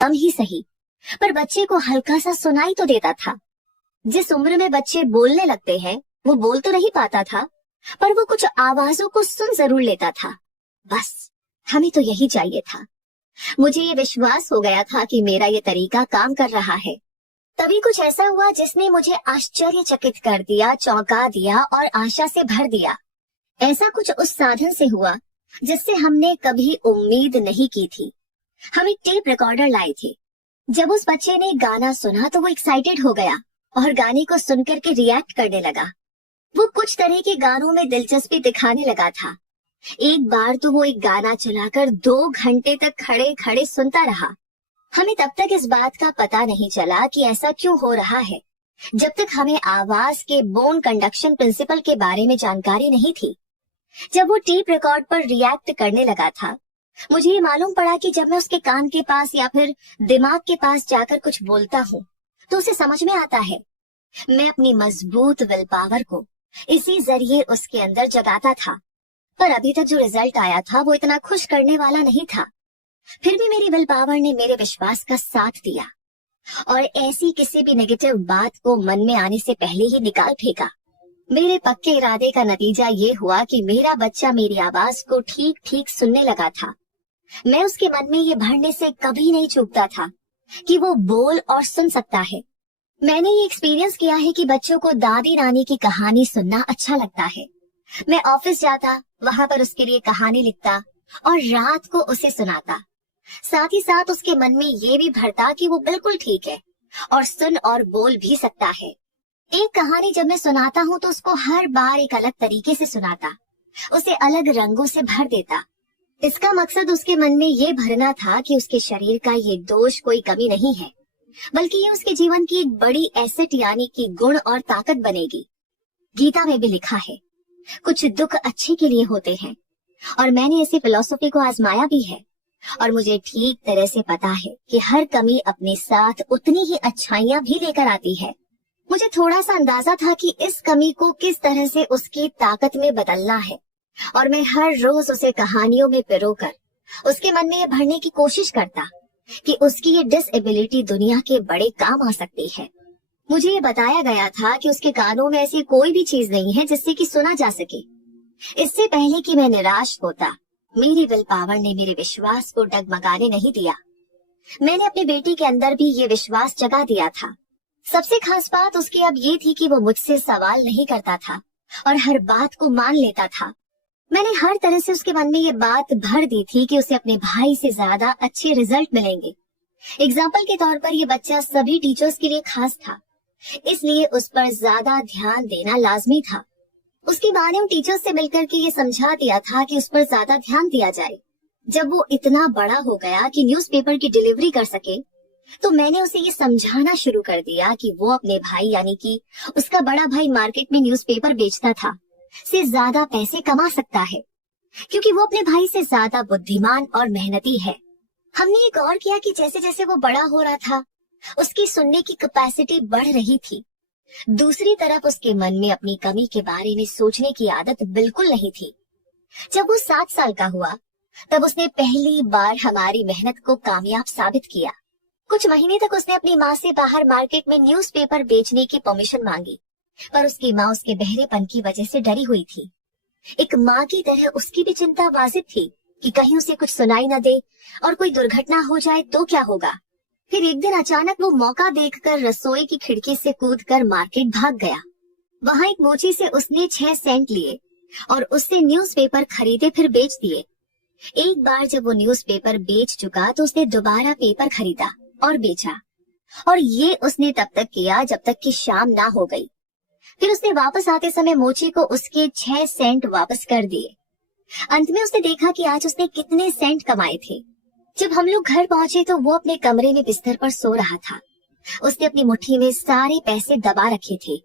कम ही सही, पर बच्चे को हल्का सा सुनाई तो देता था। जिस उम्र में बच्चे बोलने लगते हैं वो बोल तो नहीं पाता था, पर वो कुछ आवाजों को सुन जरूर लेता था। बस हमें तो यही चाहिए था। मुझे ये विश्वास हो गया था कि मेरा ये तरीका काम कर रहा है। तभी कुछ ऐसा हुआ जिसने मुझे आश्चर्यचकित कर दिया, चौंका दिया और आशा से भर दिया। ऐसा कुछ उस साधन से हुआ जिससे हमने कभी उम्मीद नहीं की थी। हम एक टेप रिकॉर्डर लाए थे। जब उस बच्चे ने गाना सुना तो वो एक्साइटेड हो गया और गाने को सुनकर के रिएक्ट करने लगा। वो कुछ तरह के गानों में दिलचस्पी दिखाने लगा था। एक बार तो वो एक गाना चलाकर 2 घंटे तक खड़े खड़े सुनता रहा। हमें तब तक इस बात का पता नहीं चला कि ऐसा क्यों हो रहा है, जब तक हमें आवाज के बोन कंडक्शन प्रिंसिपल के बारे में जानकारी नहीं थी। जब वो टेप रिकॉर्ड पर रिएक्ट करने लगा था, मुझे ये मालूम पड़ा कि जब मैं उसके कान के पास या फिर दिमाग के पास जाकर कुछ बोलता हूँ तो उसे समझ में आता है। मैं अपनी मजबूत विल पावर को इसी जरिए उसके अंदर जगाता था, पर अभी तक जो रिजल्ट आया था वो इतना खुश करने वाला नहीं था। फिर भी मेरी विल पावर ने मेरे विश्वास का साथ दिया और ऐसी किसी भी नेगेटिव बात को मन में आने से पहले ही निकाल फेंका। मेरे पक्के इरादे का नतीजा ये हुआ कि मेरा बच्चा मेरी आवाज को ठीक ठीक सुनने लगा था। मैं उसके मन में ये भरने से कभी नहीं चूकता था कि वो बोल और सुन सकता है। मैंने ये एक्सपीरियंस किया है कि बच्चों को दादी नानी की कहानी सुनना अच्छा लगता है। मैं ऑफिस जाता, वहां पर उसके लिए कहानी लिखता और रात को उसे सुनाता। साथ ही साथ उसके मन में ये भी भरता कि वो बिल्कुल ठीक है और सुन और बोल भी सकता है। एक कहानी जब मैं सुनाता हूँ तो उसको हर बार एक अलग तरीके से सुनाता, उसे अलग रंगों से भर देता। इसका मकसद उसके मन में ये भरना था कि उसके शरीर का ये दोष कोई कमी नहीं है, बल्कि ये उसके जीवन की एक बड़ी एसेट यानी कि गुण और ताकत बनेगी। गीता में भी लिखा है, कुछ दुख अच्छे के लिए होते हैं, और मैंने ऐसी फिलॉसफी को आजमाया भी है और मुझे ठीक तरह से पता है कि हर कमी अपने साथ उतनी ही अच्छाइयां भी लेकर आती है। मुझे थोड़ा सा अंदाजा था कि इस कमी को किस तरह से उसकी ताकत में बदलना है, और मैं हर रोज उसे कहानियों में पिरोकर उसके मन में ये भरने की कोशिश करता कि उसकी ये डिसएबिलिटी दुनिया के बड़े काम आ सकती है। मुझे ये बताया गया था कि उसके कानों में ऐसी कोई भी चीज नहीं है जिससे कि सुना जा सके। इससे पहले कि मैं निराश होता, मेरी विल पावर ने मेरे विश्वास को डगमगाने नहीं दिया। मैंने अपनी बेटी के अंदर भी ये विश्वास जगा दिया था। सबसे खास बात उसकी अब ये थी कि वो मुझसे सवाल नहीं करता था और हर बात को मान लेता था। मैंने हर तरह से उसके मन में ये बात भर दी थी कि उसे अपने भाई से ज्यादा अच्छे रिजल्ट मिलेंगे। एग्जाम्पल के तौर पर ये बच्चा सभी टीचर्स के लिए खास था, इसलिए उस पर ज्यादा ध्यान देना लाजमी था। उसकी माँ ने उन टीचर्स से मिलकर के ये समझा दिया था कि उस पर ज्यादा ध्यान दिया जाए। जब वो इतना बड़ा हो गया कि न्यूज़पेपर की डिलीवरी कर सके, तो मैंने उसे ये समझाना शुरू कर दिया कि वो अपने भाई यानी कि उसका बड़ा भाई मार्केट में न्यूज़पेपर बेचता था से ज्यादा पैसे कमा सकता है, क्योंकि वो अपने भाई से ज्यादा बुद्धिमान और मेहनती है। हमने एक और किया कि जैसे जैसे वो बड़ा हो रहा था, उसकी सुनने की कैपेसिटी बढ़ रही थी। दूसरी तरफ उसके मन में अपनी कमी के बारे में सोचने की आदत बिल्कुल नहीं थी। जब वो 7 साल का हुआ, तब उसने पहली बार हमारी मेहनत को कामयाब साबित किया। कुछ महीने तक उसने अपनी माँ से बाहर मार्केट में न्यूज़पेपर बेचने की परमिशन मांगी, पर उसकी माँ उसके बहरेपन की वजह से डरी हुई थी। एक माँ की तरह उसकी भी चिंता वाजिब थी कि कहीं उसे कुछ सुनाई न दे और कोई दुर्घटना हो जाए तो क्या होगा। फिर एक दिन अचानक वो मौका देखकर रसोई की खिड़की से कूदकर मार्केट भाग गया। वहाँ एक मोची से उसने 6 सेंट लिए और उससे न्यूज़पेपर खरीदे, फिर बेच दिए। एक बार जब वो न्यूज़पेपर बेच चुका तो उसने दोबारा पेपर खरीदा और बेचा, और ये उसने तब तक किया जब तक कि शाम ना हो गई। फिर उसने वापस आते समय मोची को उसके 6 सेंट वापस कर दिए। अंत में उसने देखा कि आज उसने कितने सेंट कमाए थे। जब हम लोग घर पहुंचे तो वो अपने कमरे में बिस्तर पर सो रहा था। उसने अपनी मुट्ठी में सारे पैसे दबा रखे थे।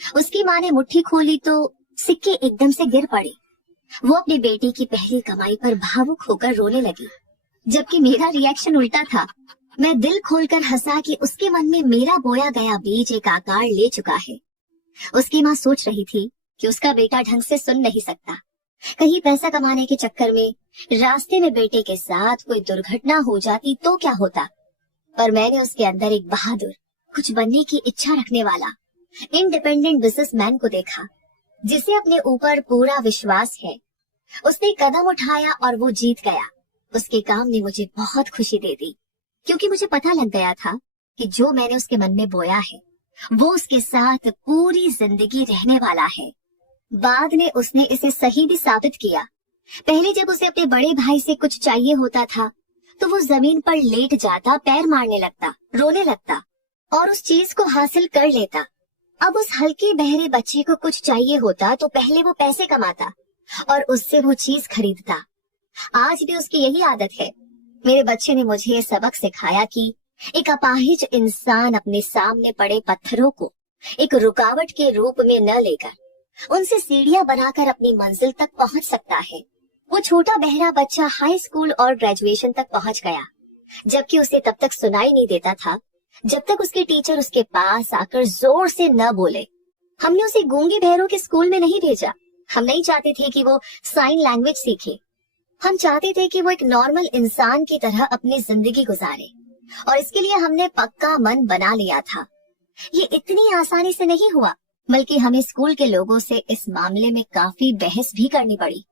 उसकी माँ ने मुट्ठी खोली तो सिक्के एकदम से गिर पड़े। वो अपनी बेटी की पहली कमाई पर भावुक होकर रोने लगी, जबकि मेरा रिएक्शन उल्टा था। मैं दिल खोलकर हंसा कि उसके मन में मेरा बोया गया बीज एक आकार ले चुका है। उसकी माँ सोच रही थी कि उसका बेटा ढंग से सुन नहीं सकता, कहीं पैसा कमाने के चक्कर में रास्ते में बेटे के साथ कोई दुर्घटना हो जाती तो क्या होता। पर मैंने उसके अंदर एक बहादुर, कुछ बनने की इच्छा रखने वाला इंडिपेंडेंट बिजनेसमैन को देखा, जिसे अपने ऊपर पूरा विश्वास है। उसने कदम उठाया और वो जीत गया। उसके काम ने मुझे बहुत खुशी दे दी, क्योंकि मुझे पता लग गया था कि जो मैंने उसके मन में बोया है वो उसके साथ पूरी जिंदगी रहने वाला है। बाद में उसने इसे सही भी साबित किया। पहले जब उसे अपने बड़े भाई से कुछ चाहिए होता था तो वो जमीन पर लेट जाता, पैर मारने लगता, रोने लगता और उस चीज को हासिल कर लेता। अब उस हल्के बहरे बच्चे को कुछ चाहिए होता तो पहले वो पैसे कमाता और उससे वो चीज खरीदता। आज भी उसकी यही आदत है। मेरे बच्चे ने मुझे ये सबक सिखाया कि एक अपाहिज इंसान अपने सामने पड़े पत्थरों को एक रुकावट के रूप में न लेकर उनसे सीढ़ियां बनाकर अपनी मंजिल तक पहुंच सकता है। वो छोटा बहरा बच्चा हाई स्कूल और ग्रेजुएशन तक पहुंच गया, जबकि उसे तब तक सुनाई नहीं देता था जब तक उसके टीचर उसके पास आकर जोर से न बोले। हमने उसे गूंगे बहरों के स्कूल में नहीं भेजा। हम नहीं चाहते थे कि वो साइन लैंग्वेज सीखे। हम चाहते थे कि वो एक नॉर्मल इंसान की तरह अपनी जिंदगी गुजारे, और इसके लिए हमने पक्का मन बना लिया था। ये इतनी आसानी से नहीं हुआ, बल्कि हमें स्कूल के लोगों से इस मामले में काफी बहस भी करनी पड़ी।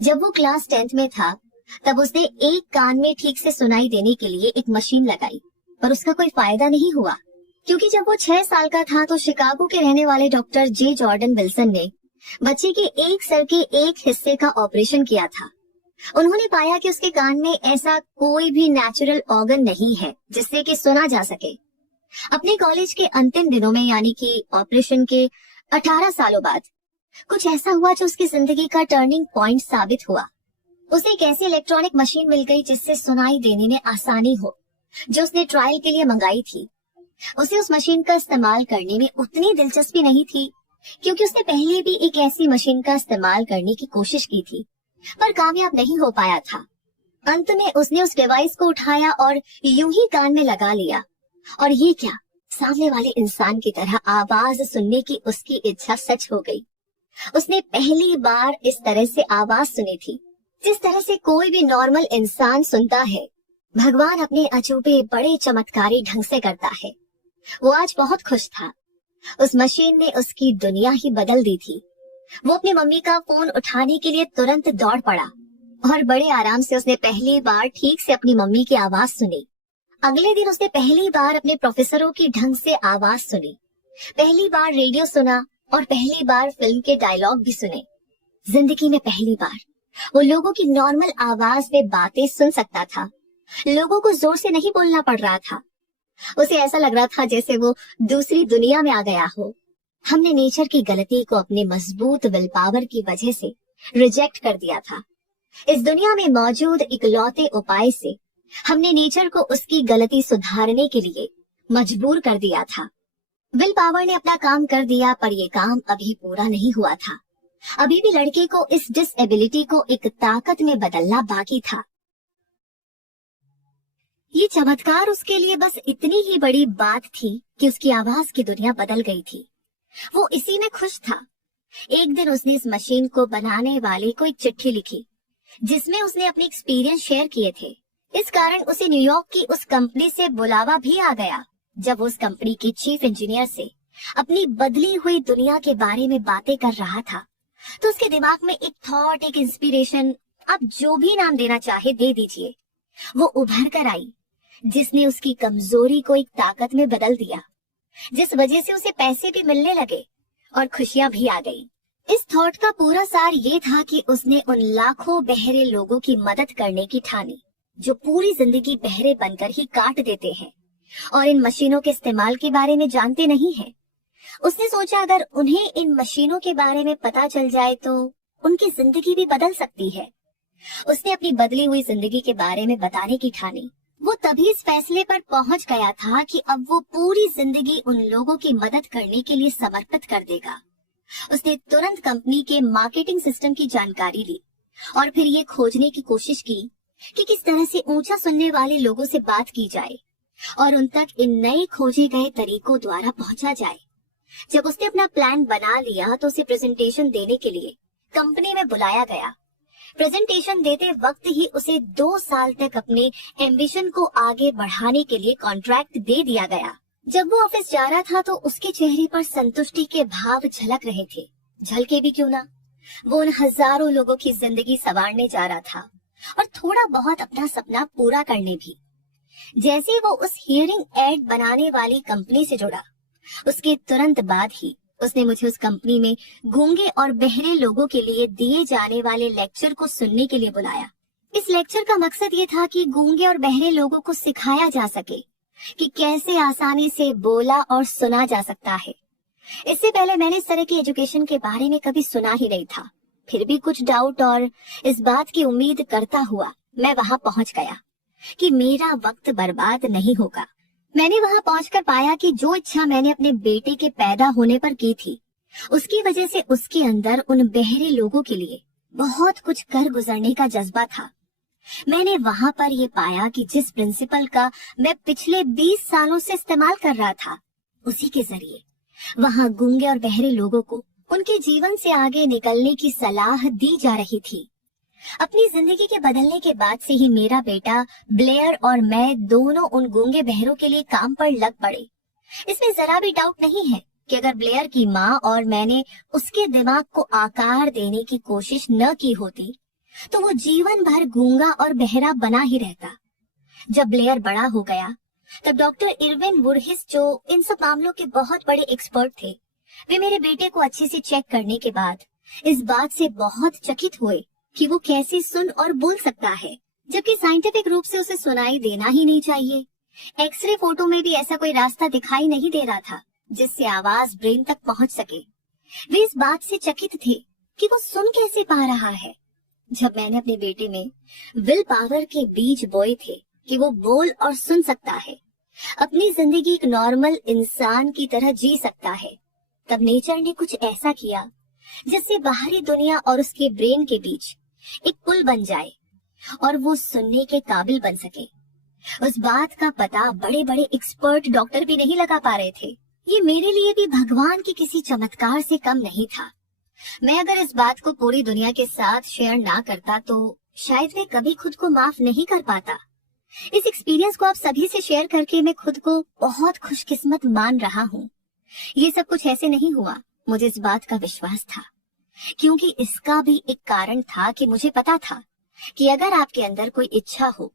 जब वो क्लास 10th में था तब उसने एक कान में ठीक से सुनाई देने के लिए एक मशीन लगाई, पर उसका कोई फायदा नहीं हुआ, क्योंकि जब वो 6 साल का था तो शिकागो के रहने वाले डॉक्टर जे जॉर्डन विल्सन ने बच्चे के एक सर के एक हिस्से का ऑपरेशन किया था। उन्होंने पाया कि उसके कान में ऐसा कोई भी नेचुरल ऑर्गन नहीं है जिससे कि सुना जा सके। अपने कॉलेज के अंतिम दिनों में, यानी कि ऑपरेशन के 18 सालों बाद, कुछ ऐसा हुआ जो उसकी जिंदगी का टर्निंग पॉइंट साबित हुआ। उसे एक ऐसी इलेक्ट्रॉनिक मशीन मिल गई जिससे सुनाई देने में आसानी हो, जो उसने ट्रायल के लिए मंगाई थी। उसे उस मशीन का इस्तेमाल करने में उतनी दिलचस्पी नहीं थी, क्योंकि उसने पहले भी एक ऐसी मशीन का इस्तेमाल करने की कोशिश की थी, पर कामयाब नहीं हो पाया था। अंत में उसने उस डिवाइस को उठाया और यूं ही कान में लगा लिया, और ये क्या, सामने वाले इंसान की तरह आवाज सुनने की उसकी इच्छा सच हो गई। उसने पहली बार इस तरह से आवाज सुनी थी जिस तरह से कोई भी नॉर्मल इंसान सुनता है। भगवान अपने अजूबे बड़े चमत्कारी ढंग से करता है। वो आज बहुत खुश था। उस मशीन ने उसकी दुनिया ही बदल दी थी। वो अपनी मम्मी का फोन उठाने के लिए तुरंत दौड़ पड़ा और बड़े आराम से उसने पहली बार ठीक से अपनी मम्मी की आवाज सुनी। अगले दिन उसने पहली बार अपने प्रोफेसरों की ढंग से आवाज सुनी, पहली बार रेडियो सुना और पहली बार फिल्म के डायलॉग भी सुने। जिंदगी में पहली बार वो लोगों की नॉर्मल आवाज में बातें सुन सकता था। लोगों को जोर से नहीं बोलना पड़ रहा था। उसे ऐसा लग रहा था जैसे वो दूसरी दुनिया में आ गया हो। हमने नेचर की गलती को अपने मजबूत विल पावर की वजह से रिजेक्ट कर दिया था। इस दुनिया में मौजूद इकलौते उपाय से हमने नेचर को उसकी गलती सुधारने के लिए मजबूर कर दिया था। विल पावर ने अपना काम कर दिया, पर यह काम अभी पूरा नहीं हुआ था। अभी भी लड़के को इस डिसएबिलिटी को एक ताकत में बदलना बाकी था। ये चमत्कार उसके लिए बस इतनी ही बड़ी बात थी कि उसकी आवाज की दुनिया बदल गई थी। वो इसी में खुश था। एक दिन उसने इस मशीन को बनाने वाले को एक चिट्ठी लिखी जिसमें उसने अपने एक्सपीरियंस शेयर किए थे। इस कारण उसे न्यूयॉर्क की उस कंपनी से बुलावा भी आ गया। जब वो उस कंपनी के चीफ इंजीनियर से अपनी बदली हुई दुनिया के बारे में बातें कर रहा था तो उसके दिमाग में एक थॉट, एक इंस्पिरेशन, आप जो भी नाम देना चाहे दे दीजिए, वो उभर कर आई, जिसने उसकी कमजोरी को एक ताकत में बदल दिया, जिस वजह से उसे पैसे भी मिलने लगे और खुशियां भी आ गई। इस थॉट का पूरा सार ये था कि उसने उन लाखों बहरे लोगों की मदद करने की ठानी जो पूरी जिंदगी बहरे बनकर ही काट देते हैं और इन मशीनों के इस्तेमाल के बारे में जानते नहीं हैं। उसने सोचा अगर उन्हें इन मशीनों के बारे में पता चल जाए तो उनकी जिंदगी भी बदल सकती है। उसने अपनी बदली हुई जिंदगी के बारे में बताने की ठानी। वो तभी इस फैसले पर पहुंच गया था कि अब वो पूरी जिंदगी उन लोगों की मदद करने के लिए समर्पित कर देगा। उसने तुरंत कंपनी के मार्केटिंग सिस्टम की जानकारी ली और फिर ये खोजने की कोशिश की कि किस तरह से ऊंचा सुनने वाले लोगों से बात की जाए और उन तक इन नए खोजे गए तरीकों द्वारा पहुंचा जाए। जब उसने अपना प्लान बना लिया तो उसे प्रेजेंटेशन देने के लिए कंपनी में बुलाया गया। प्रेजेंटेशन देते वक्त ही उसे 2 साल तक अपने एम्बिशन को आगे बढ़ाने के लिए कॉन्ट्रैक्ट दे दिया गया। जब वो ऑफिस जा रहा था तो उसके चेहरे पर संतुष्टि के भाव झलक रहे थे। झलके भी क्यों ना, वो उन हजारों लोगों की जिंदगी संवारने जा रहा था और थोड़ा बहुत अपना सपना पूरा करने भी। जैसे वो उस हियरिंग एड बनाने वाली कंपनी से जुड़ा, उसके तुरंत बाद ही उसने मुझे उस कंपनी में गूंगे और बहरे लोगों के लिए दिए जाने वाले लेक्चर को सुनने के लिए बुलाया। इस लेक्चर का मकसद ये था कि गूंगे और बहरे लोगों को सिखाया जा सके कि कैसे आसानी से बोला और सुना जा सकता है। इससे पहले मैंने इस तरह की एजुकेशन के बारे में कभी सुना ही नहीं था। फिर भी कुछ डाउट और इस बात की उम्मीद करता हुआ मैं वहां पहुंच गया कि मेरा वक्त बर्बाद नहीं होगा। मैंने वहां पहुंचकर पाया कि जो इच्छा मैंने अपने बेटे के पैदा होने पर की थी, उसकी वजह से उसके अंदर उन बहरे लोगों के लिए बहुत कुछ कर गुजरने का जज्बा था। मैंने वहां पर यह पाया कि जिस प्रिंसिपल का मैं पिछले 20 सालों से इस्तेमाल कर रहा था, उसी के जरिए वहां गूंगे और बहरे लोगों को उनके जीवन से आगे निकलने की सलाह दी जा रही थी। अपनी जिंदगी के बदलने के बाद से ही मेरा बेटा ब्लेयर और मैं दोनों उन गूंगे बहरों के लिए काम पर लग पड़े। इसमें जरा भी डाउट नहीं है कि अगर ब्लेयर की माँ और मैंने उसके दिमाग को आकार देने की कोशिश न की होती तो वो जीवन भर गूंगा और बहरा बना ही रहता। जब ब्लेयर बड़ा हो गया तब डॉक्टर इरविन वुरहिस, जो इन सब मामलों के बहुत बड़े एक्सपर्ट थे, वे मेरे बेटे को अच्छे से चेक करने के बाद इस बात से बहुत चकित हुए कि वो कैसे सुन और बोल सकता है, जबकि साइंटिफिक रूप से उसे सुनाई देना ही नहीं चाहिए। एक्सरे फोटो में भी ऐसा कोई रास्ता दिखाई नहीं दे रहा था जिससे आवाज ब्रेन तक पहुंच सके। वे इस बात से चकित थे कि वो सुन कैसे पा रहा है। जब मैंने अपने बेटे में विल पावर के बीज बोए थे कि वो बोल और सुन सकता है, अपनी जिंदगी एक नॉर्मल इंसान की तरह जी सकता है, तब नेचर ने कुछ ऐसा किया जिससे बाहरी दुनिया और उसके ब्रेन के बीच एक पुल बन जाए और वो सुनने के काबिल बन सके। उस बात का पता बड़े बड़े एक्सपर्ट डॉक्टर भी नहीं लगा पा रहे थे। ये मेरे लिए भी भगवान के किसी चमत्कार से कम नहीं था। मैं अगर इस बात को पूरी दुनिया के साथ शेयर ना करता तो शायद मैं कभी खुद को माफ नहीं कर पाता। इस एक्सपीरियंस को आप सभी से शेयर करके मैं खुद को बहुत खुशकिस्मत मान रहा हूँ। ये सब कुछ ऐसे नहीं हुआ, मुझे इस बात का विश्वास था, क्योंकि इसका भी एक कारण था कि मुझे पता था कि अगर आपके अंदर कोई इच्छा हो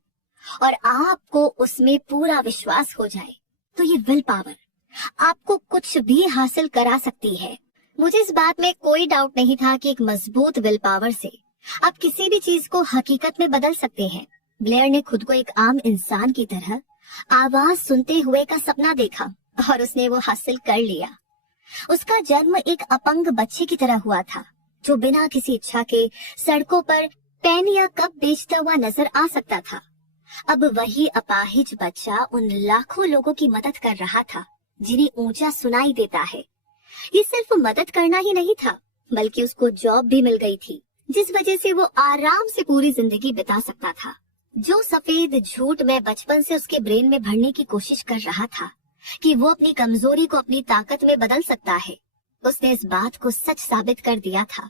और आपको उसमें पूरा विश्वास हो जाए तो ये विल पावर आपको कुछ भी हासिल करा सकती है। मुझे इस बात में कोई डाउट नहीं था कि एक मजबूत विल पावर से आप किसी भी चीज को हकीकत में बदल सकते हैं। ब्लेयर ने खुद को एक आम इंसान की तरह आवाज सुनते हुए का सपना देखा और उसने वो हासिल कर लिया। उसका जन्म एक अपंग बच्चे की तरह हुआ था, जो बिना किसी इच्छा के सड़कों पर पेन या कप बेचता हुआ नजर आ सकता था। अब वही अपाहिज बच्चा उन लाखों लोगों की मदद कर रहा था जिन्हें ऊंचा सुनाई देता है। ये सिर्फ मदद करना ही नहीं था, बल्कि उसको जॉब भी मिल गई थी, जिस वजह से वो आराम से पूरी जिंदगी बिता सकता था। जो सफेद झूठ मैं बचपन से उसके ब्रेन में भरने की कोशिश कर रहा था कि वो अपनी कमजोरी को अपनी ताकत में बदल सकता है, उसने इस बात को सच साबित कर दिया था।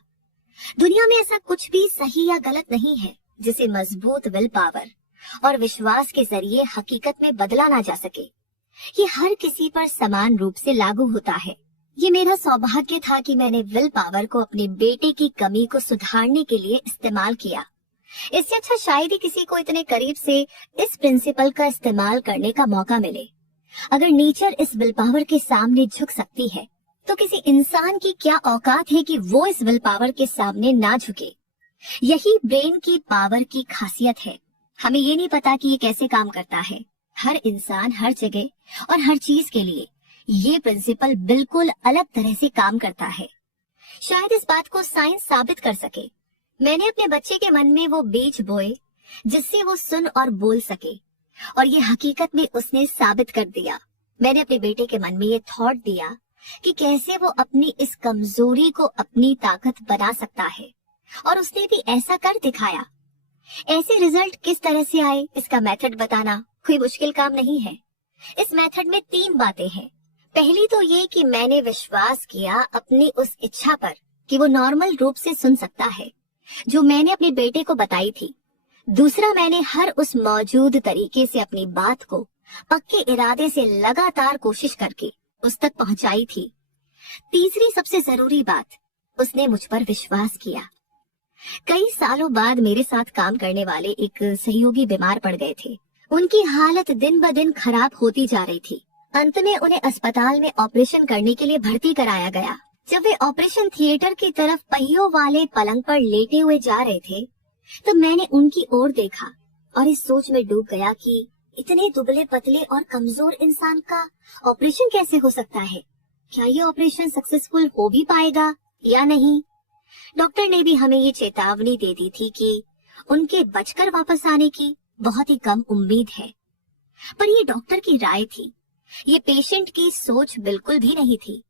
दुनिया में ऐसा कुछ भी सही या गलत नहीं है जिसे मजबूत विल पावर और विश्वास के जरिए हकीकत में बदला ना जा सके। ये हर किसी पर समान रूप से लागू होता है। ये मेरा सौभाग्य था कि मैंने विल पावर को अपने बेटे की कमी को सुधारने के लिए इस्तेमाल किया। इससे अच्छा शायद ही किसी को इतने करीब से इस प्रिंसिपल का इस्तेमाल करने का मौका मिले। अगर नेचर इस विल पावर के सामने झुक सकती है तो किसी इंसान की क्या औकात है कि वो इस विल पावर के सामने ना झुके। यही ब्रेन की पावर की खासियत है। हमें ये नहीं पता कि ये कैसे काम करता है। हर इंसान, हर जगह और हर चीज के लिए ये प्रिंसिपल बिल्कुल अलग तरह से काम करता है। शायद इस बात को साइंस साबित कर सके। मैंने अपने बच्चे के मन में वो बीज बोए जिससे वो सुन और बोल सके, और ये हकीकत में उसने साबित कर दिया। मैंने अपने बेटे के मन में ये थॉट दिया कि कैसे वो अपनी इस कमजोरी को अपनी ताकत बना सकता है, और उसने भी ऐसा कर दिखाया। ऐसे रिजल्ट किस तरह से आए, इसका मेथड बताना कोई मुश्किल काम नहीं है। इस मेथड में 3 बातें हैं। पहली तो ये कि मैंने विश्वास किया अपनी उस इच्छा पर कि वो नॉर्मल रूप से सुन सकता है। जो मैंने अपने बेटे को बताई थी। दूसरा, मैंने हर उस मौजूद तरीके से अपनी बात को पक्के इरादे से लगातार कोशिश करके उस तक पहुंचाई थी। तीसरी सबसे जरूरी बात, उसने मुझ पर विश्वास किया। कई सालों बाद मेरे साथ काम करने वाले एक सहयोगी बीमार पड़ गए थे। उनकी हालत दिन ब दिन खराब होती जा रही थी। अंत में उन्हें अस्पताल में ऑपरेशन करने के लिए भर्ती कराया गया। जब वे ऑपरेशन थिएटर की तरफ पहियों वाले पलंग पर लेटे हुए जा रहे थे, तो मैंने उनकी ओर देखा और इस सोच में डूब गया कि इतने दुबले पतले और कमजोर इंसान का ऑपरेशन कैसे हो सकता है। क्या ये ऑपरेशन सक्सेसफुल हो भी पाएगा या नहीं। डॉक्टर ने भी हमें ये चेतावनी दे दी थी कि उनके बचकर वापस आने की बहुत ही कम उम्मीद है। पर ये डॉक्टर की राय थी, ये पेशेंट की सोच बिल्कुल भी नहीं थी।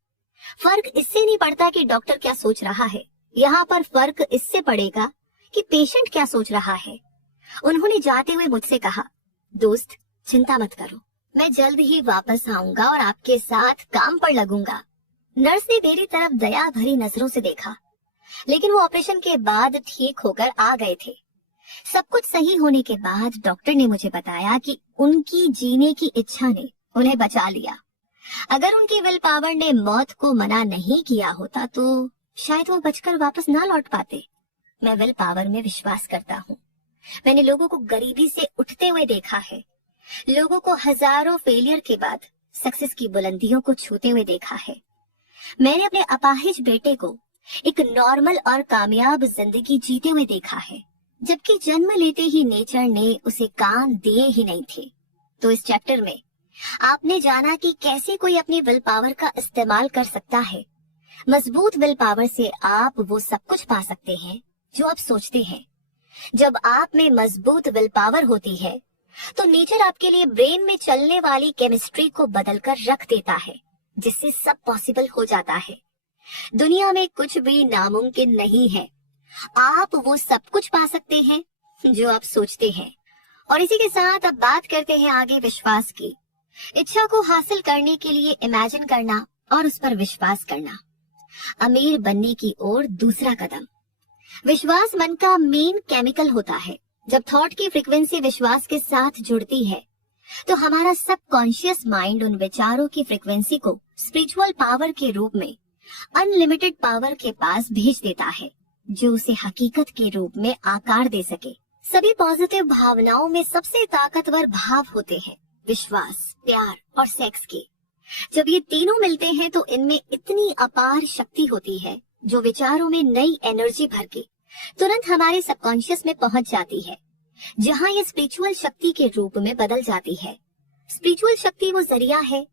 फर्क इससे नहीं पड़ता कि डॉक्टर क्या सोच रहा है, यहाँ पर फर्क इससे पड़ेगा कि पेशेंट क्या सोच रहा है। उन्होंने जाते हुए मुझसे कहा, दोस्त चिंता मत करो, मैं जल्द ही वापस आऊंगा और आपके साथ काम पर लगूंगा। नर्स ने मेरी तरफ दया भरी नजरों से देखा, लेकिन वो ऑपरेशन के बाद ठीक होकर आ गए थे। सब कुछ सही होने के बाद डॉक्टर ने मुझे बताया कि उनकी जीने की इच्छा ने उन्हें बचा लिया। अगर उनकी विल पावर ने मौत को मना नहीं किया होता तो शायद वो बचकर वापस ना लौट पाते। मैं विल पावर में विश्वास करता हूँ। मैंने लोगों को गरीबी से उठते हुए देखा है, लोगों को हजारों फेलियर के बाद सक्सेस की बुलंदियों को छूते हुए देखा है। मैंने अपने अपाहिज बेटे को एक नॉर्मल और कामयाब जिंदगी जीते हुए देखा है, जबकि जन्म लेते ही नेचर ने उसे कान दिए ही नहीं थे। तो इस चैप्टर में आपने जाना कि कैसे कोई अपनी विल पावर का इस्तेमाल कर सकता है। मजबूत विल पावर से आप वो सब कुछ पा सकते हैं जो आप सोचते हैं। जब आप में मजबूत विल पावर होती है तो नेचर आपके लिए ब्रेन में चलने वाली केमिस्ट्री को बदलकर रख देता है, जिससे सब पॉसिबल हो जाता है। दुनिया में कुछ भी नामुमकिन नहीं है। आप वो सब कुछ पा सकते हैं जो आप सोचते हैं। और इसी के साथ अब बात करते हैं आगे विश्वास की। इच्छा को हासिल करने के लिए इमेजिन करना और उस पर विश्वास करना। अमीर बनने की ओर दूसरा कदम। विश्वास मन का मेन केमिकल होता है। जब थॉट की फ्रीक्वेंसी विश्वास के साथ जुड़ती है तो हमारा सबकॉन्शियस माइंड उन विचारों की फ्रीक्वेंसी को स्पिरिचुअल पावर के रूप में अनलिमिटेड पावर के पास भेज देता है, जो उसे हकीकत के रूप में आकार दे सके। सभी पॉजिटिव भावनाओं में सबसे ताकतवर भाव होते हैं विश्वास, प्यार और सेक्स के। जब ये तीनों मिलते हैं तो इनमें इतनी अपार शक्ति होती है जो विचारों में नई एनर्जी भर के तुरंत हमारे सबकॉन्शियस में पहुंच जाती है, जहां ये स्पिरिचुअल शक्ति के रूप में बदल जाती है। स्पिरिचुअल शक्ति वो जरिया है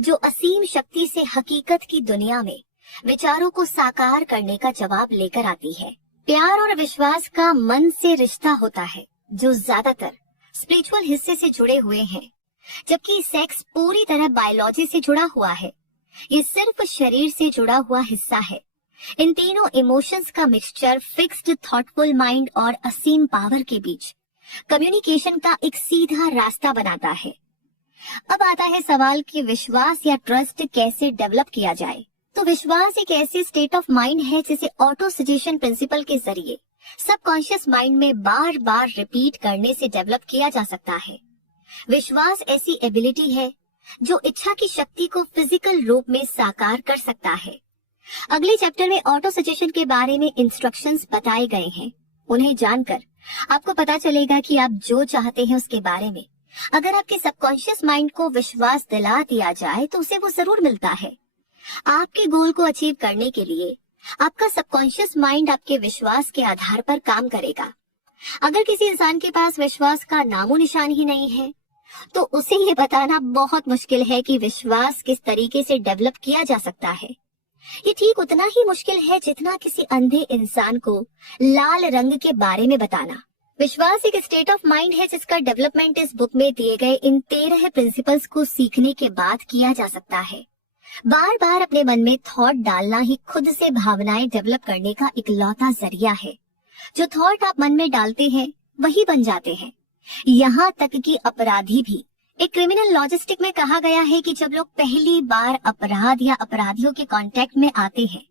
जो असीम शक्ति से हकीकत की दुनिया में विचारों को साकार करने का जवाब लेकर आती है। प्यार और विश्वास का मन से रिश्ता होता है जो ज्यादातर स्पिरिचुअल हिस्से से जुड़े हुए हैं, जबकि सेक्स पूरी तरह बायोलॉजी से जुड़ा हुआ है। ये सिर्फ शरीर से जुड़ा हुआ हिस्सा है। इन तीनों इमोशंस का मिक्सचर फिक्स्ड थॉटफुल माइंड और असीम पावर के बीच कम्युनिकेशन का एक सीधा रास्ता बनाता है। अब आता है सवाल कि विश्वास या ट्रस्ट कैसे डेवलप किया जाए। तो विश्वास एक ऐसी स्टेट ऑफ माइंड है जिसे ऑटो सजेशन प्रिंसिपल के जरिए सबकॉन्शियस माइंड में बार बार रिपीट करने से डेवलप किया जा सकता है। विश्वास ऐसी एबिलिटी है जो इच्छा की शक्ति को फिजिकल रूप में साकार कर सकता है। अगले चैप्टर में ऑटो सजेशन के बारे में इंस्ट्रक्शंस बताए गए हैं। उन्हें जानकर आपको पता चलेगा कि आप जो चाहते हैं उसके बारे में अगर आपके सबकॉन्शियस माइंड को विश्वास दिला दिया जाए तो उसे वो जरूर मिलता है। आपके गोल को अचीव करने के लिए आपका सबकॉन्शियस माइंड आपके विश्वास के आधार पर काम करेगा। अगर किसी इंसान के पास विश्वास का नामो निशान ही नहीं है तो उसे ये बताना बहुत मुश्किल है कि विश्वास किस तरीके से डेवलप किया जा सकता है। ये ठीक उतना ही मुश्किल है जितना किसी अंधे इंसान को लाल रंग के बारे में बताना। विश्वास एक स्टेट ऑफ माइंड है जिसका डेवलपमेंट इस बुक में दिए गए इन 13 प्रिंसिपल्स को सीखने के बाद किया जा सकता है। बार बार अपने मन में थॉट डालना ही खुद से भावनाएं डेवलप करने का इकलौता जरिया है। जो थॉट आप मन में डालते हैं वही बन जाते हैं। यहाँ तक कि अपराधी भी। एक क्रिमिनल लॉजिस्टिक में कहा गया है कि जब लोग पहली बार अपराध या अपराधियों के कांटेक्ट में आते हैं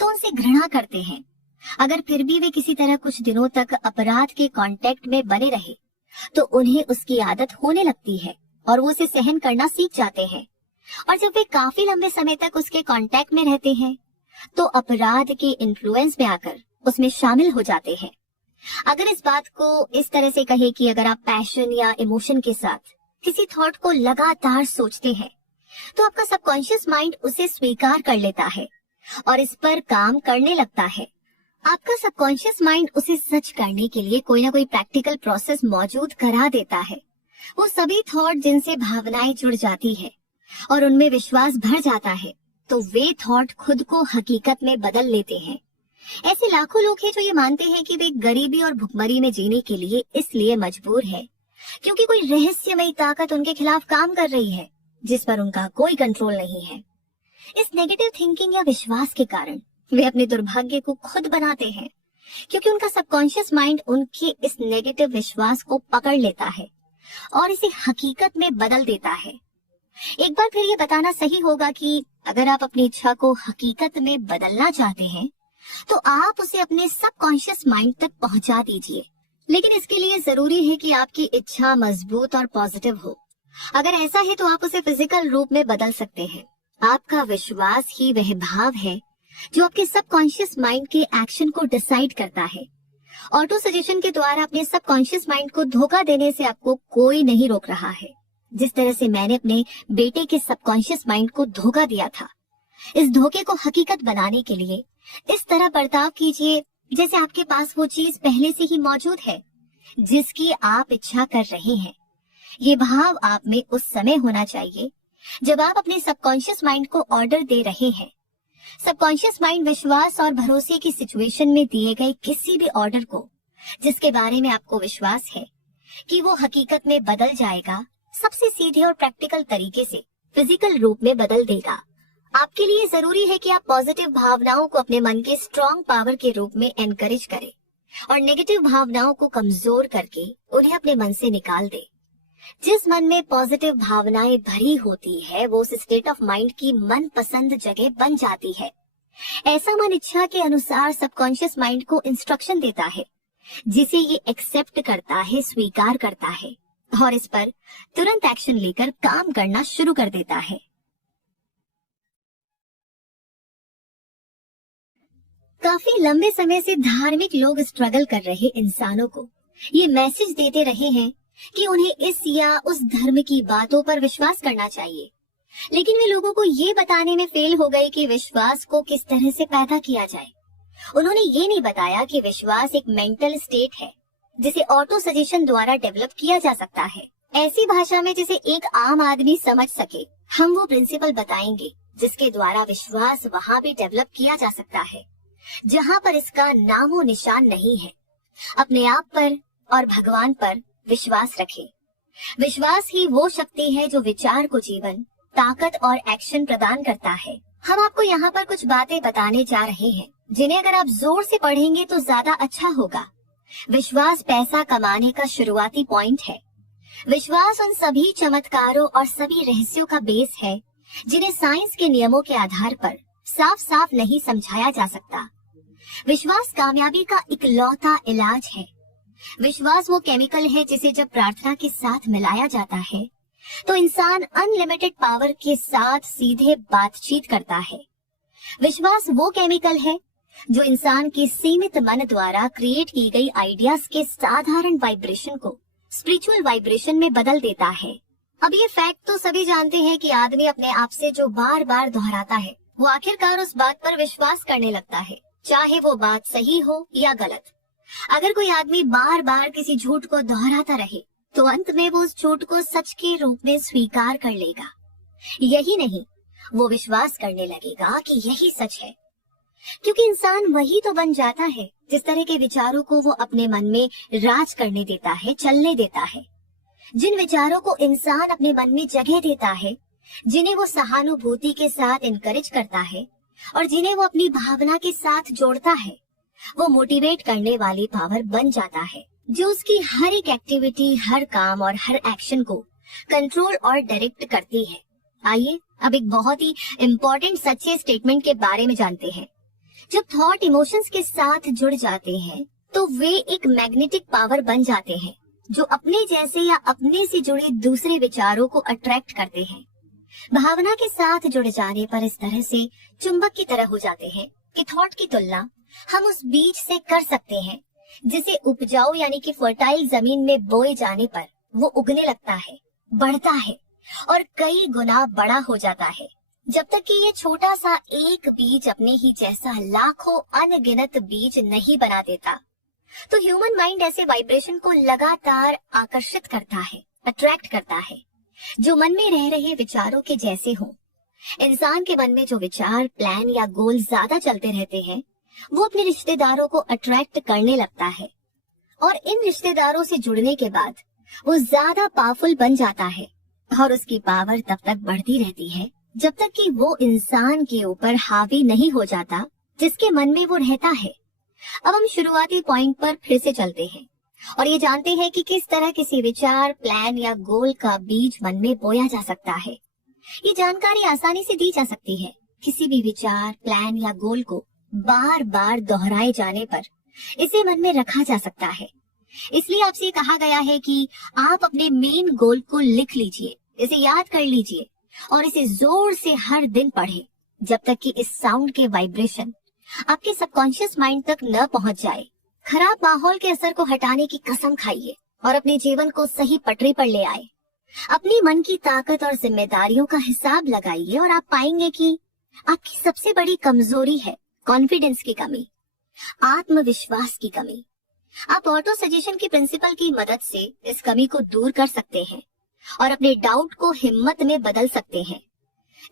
तो उनसे घृणा करते हैं, अगर फिर भी वे किसी तरह कुछ दिनों तक अपराध के कांटेक्ट में बने रहे तो उन्हें उसकी आदत होने लगती है और वो उसे सहन करना सीख जाते हैं। और जब वे काफी लंबे समय तक उसके कांटेक्ट में रहते हैं तो अपराध के इन्फ्लुएंस में आकर उसमें शामिल हो जाते हैं। अगर इस बात को इस तरह से कहे कि अगर आप पैशन या इमोशन के साथ किसी थॉट को लगातार सोचते हैं तो आपका सबकॉन्शियस माइंड उसे स्वीकार कर लेता है और इस पर काम करने लगता है। आपका सबकॉन्शियस माइंड उसे सच करने के लिए कोई ना कोई प्रैक्टिकल प्रोसेस मौजूद करा देता है। वो सभी थॉट जिनसे भावनाएं जुड़ जाती है और उनमें विश्वास भर जाता है तो वे थॉट खुद को हकीकत में बदल लेते हैं। ऐसे लाखों लोग हैं जो ये मानते हैं कि वे गरीबी और भुखमरी में जीने के लिए इसलिए मजबूर है क्योंकि कोई रहस्यमयी ताकत उनके खिलाफ काम कर रही है जिस पर उनका कोई कंट्रोल नहीं है। इस नेगेटिव थिंकिंग या विश्वास के कारण वे अपने दुर्भाग्य को खुद बनाते हैं क्योंकि उनका सबकॉन्शियस माइंड उनके इस नेगेटिव विश्वास को पकड़ लेता है और इसे हकीकत में बदल देता है। एक बार फिर ये बताना सही होगा कि अगर आप अपनी इच्छा को हकीकत में बदलना चाहते हैं तो आप उसे अपने सबकॉन्शियस माइंड तक पहुंचा दीजिए, लेकिन इसके लिए जरूरी है कि आपकी इच्छा मजबूत और पॉजिटिव हो। अगर ऐसा है तो आप उसे फिजिकल रूप में बदल सकते हैं। आपका विश्वास ही वह भाव है जो आपके सबकॉन्शियस माइंड के एक्शन को डिसाइड करता है। ऑटो सजेशन के द्वारा अपने सबकॉन्शियस माइंड को धोखा देने से आपको कोई नहीं रोक रहा है, जिस तरह से मैंने अपने बेटे के सबकॉन्शियस माइंड को धोखा दिया था। इस धोखे को हकीकत बनाने के लिए इस तरह बर्ताव कीजिए जैसे आपके पास वो चीज पहले से ही मौजूद है जिसकी आप इच्छा कर रहे हैं। ये भाव आप में उस समय होना चाहिए जब आप अपने सबकॉन्शियस माइंड को ऑर्डर दे रहे हैं। सबकॉन्शियस माइंड विश्वास और भरोसे की सिचुएशन में दिए गए किसी भी ऑर्डर को जिसके बारे में आपको विश्वास है कि वो हकीकत में बदल जाएगा, सबसे सीधे और प्रैक्टिकल तरीके से फिजिकल रूप में बदल देगा। आपके लिए जरूरी है कि आप पॉजिटिव भावनाओं को अपने मन के स्ट्रॉन्ग पावर के रूप में एनकरेज करें और नेगेटिव भावनाओं को कमजोर करके उन्हें अपने मन से निकाल दें। जिस मन में पॉजिटिव भावनाएं भरी होती है वो उस स्टेट ऑफ माइंड की मनपसंद जगह बन जाती है। ऐसा मन इच्छा के अनुसार सबकॉन्शियस माइंड को इंस्ट्रक्शन देता है जिसे ये एक्सेप्ट करता है, स्वीकार करता है और इस पर तुरंत एक्शन लेकर काम करना शुरू कर देता है। काफी लंबे समय से धार्मिक लोग स्ट्रगल कर रहे इंसानों को ये मैसेज देते रहे हैं कि उन्हें इस या उस धर्म की बातों पर विश्वास करना चाहिए, लेकिन वे लोगों को ये बताने में फेल हो गए कि विश्वास को किस तरह से पैदा किया जाए। उन्होंने ये नहीं बताया कि विश्वास एक मेंटल स्टेट है जिसे ऑटो सजेशन द्वारा डेवलप किया जा सकता है। ऐसी भाषा में जिसे एक आम आदमी समझ सके हम वो प्रिंसिपल बताएंगे जिसके द्वारा विश्वास वहाँ भी डेवलप किया जा सकता है जहाँ पर इसका नामो निशान नहीं है। अपने आप पर और भगवान पर विश्वास रखें। विश्वास ही वो शक्ति है जो विचार को जीवन, ताकत और एक्शन प्रदान करता है। हम आपको यहाँ पर कुछ बातें बताने जा रहे हैं जिन्हें अगर आप जोर से पढ़ेंगे तो ज्यादा अच्छा होगा। विश्वास पैसा कमाने का शुरुआती पॉइंट है। विश्वास उन सभी चमत्कारों और सभी रहस्यों का बेस है जिन्हें साइंस के नियमों के आधार पर साफ साफ नहीं समझाया जा सकता। विश्वास कामयाबी का इकलौता इलाज है। विश्वास वो केमिकल है जिसे जब प्रार्थना के साथ मिलाया जाता है तो इंसान अनलिमिटेड पावर के साथ सीधे बातचीत करता है। विश्वास वो केमिकल है जो इंसान के सीमित मन द्वारा क्रिएट की गई आइडियाज के साधारण वाइब्रेशन को स्पिरिचुअल वाइब्रेशन में बदल देता है। अब ये फैक्ट तो सभी जानते हैं कि आदमी अपने आप से जो बार बार दोहराता है वो आखिरकार उस बात पर विश्वास करने लगता है, चाहे वो बात सही हो या गलत। अगर कोई आदमी बार बार किसी झूठ को दोहराता रहे तो अंत में वो उस झूठ को सच के रूप में स्वीकार कर लेगा। यही नहीं, वो विश्वास करने लगेगा कि यही सच है, क्योंकि इंसान वही तो बन जाता है जिस तरह के विचारों को वो अपने मन में राज करने देता है, चलने देता है। जिन विचारों को इंसान अपने मन में जगह देता है, जिन्हें वो सहानुभूति के साथ इनकरेज करता है और जिन्हें वो अपनी भावना के साथ जोड़ता है, वो मोटिवेट करने वाली पावर बन जाता है जो उसकी हर एक एक्टिविटी, हर काम और हर एक्शन को कंट्रोल और डायरेक्ट करती है। आइए अब एक बहुत ही इम्पोर्टेंट सच्चे स्टेटमेंट के बारे में जानते हैं। जब थॉट इमोशंस के साथ जुड़ जाते हैं तो वे एक मैग्नेटिक पावर बन जाते हैं जो अपने जैसे या अपने से जुड़े दूसरे विचारों को अट्रैक्ट करते हैं। भावना के साथ जुड़ जाने पर इस तरह से चुंबक की तरह हो जाते हैं कि थॉट की तुलना हम उस बीज से कर सकते हैं जिसे उपजाऊ यानी कि फर्टाइल जमीन में बोए जाने पर वो उगने लगता है, बढ़ता है और कई गुना बड़ा हो जाता है, जब तक कि ये छोटा सा एक बीज अपने ही जैसा लाखों अनगिनत बीज नहीं बना देता। तो ह्यूमन माइंड ऐसे वाइब्रेशन को लगातार आकर्षित करता है, अट्रैक्ट करता है, जो मन में रह रहे विचारों के जैसे हों। इंसान के मन में जो विचार, प्लान या गोल ज्यादा चलते रहते हैं, वो अपने रिश्तेदारों को अट्रैक्ट करने लगता है और इन रिश्तेदारों से जुड़ने के बाद वो ज्यादा पावरफुल बन जाता है और उसकी पावर तब तक बढ़ती रहती है जब तक कि वो इंसान के ऊपर हावी नहीं हो जाता जिसके मन में वो रहता है। अब हम शुरुआती पॉइंट पर फिर से चलते हैं और ये जानते हैं कि किस तरह किसी विचार, प्लान या गोल का बीज मन में बोया जा सकता है। ये जानकारी आसानी से दी जा सकती है। किसी भी विचार, प्लान या गोल को बार बार दोहराए जाने पर इसे मन में रखा जा सकता है। इसलिए आपसे कहा गया है कि आप अपने मेन गोल को लिख लीजिए, इसे याद कर लीजिए और इसे जोर से हर दिन पढ़ें जब तक कि इस साउंड के वाइब्रेशन आपके सबकॉन्शियस माइंड तक न पहुंच जाए। खराब माहौल के असर को हटाने की कसम खाइए और अपने जीवन को सही पटरी पर ले आए। अपनी मन की ताकत और जिम्मेदारियों का हिसाब लगाइए और आप पाएंगे कि आपकी सबसे बड़ी कमजोरी है कॉन्फिडेंस की कमी, आत्मविश्वास की कमी। आप ऑटो सजेशन की प्रिंसिपल की मदद से इस कमी को दूर कर सकते हैं और अपने डाउट को हिम्मत में बदल सकते हैं।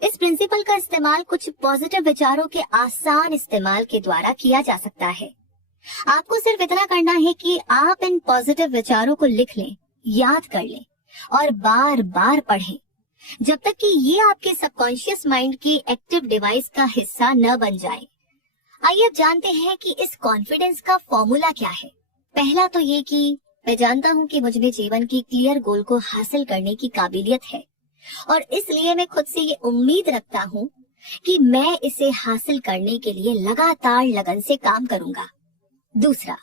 इस प्रिंसिपल का इस्तेमाल कुछ पॉजिटिव विचारों के आसान इस्तेमाल के द्वारा किया जा सकता है। आपको सिर्फ इतना करना है कि आप इन पॉजिटिव विचारों को लिख लें, याद कर लें और बार बार पढ़ें जब तक कि ये आपके सबकॉन्शियस माइंड की एक्टिव डिवाइस का हिस्सा न बन जाए। आइए अब जानते हैं कि इस कॉन्फिडेंस का फॉर्मूला क्या है। पहला तो ये कि मैं जानता हूँ कि मुझ में जीवन की क्लियर गोल को हासिल करने की काबिलियत है और इसलिए मैं खुद से ये उम्मीद रखता हूँ कि मैं इसे हासिल करने के लिए लगातार लगन से काम करूंगा। दूसरा,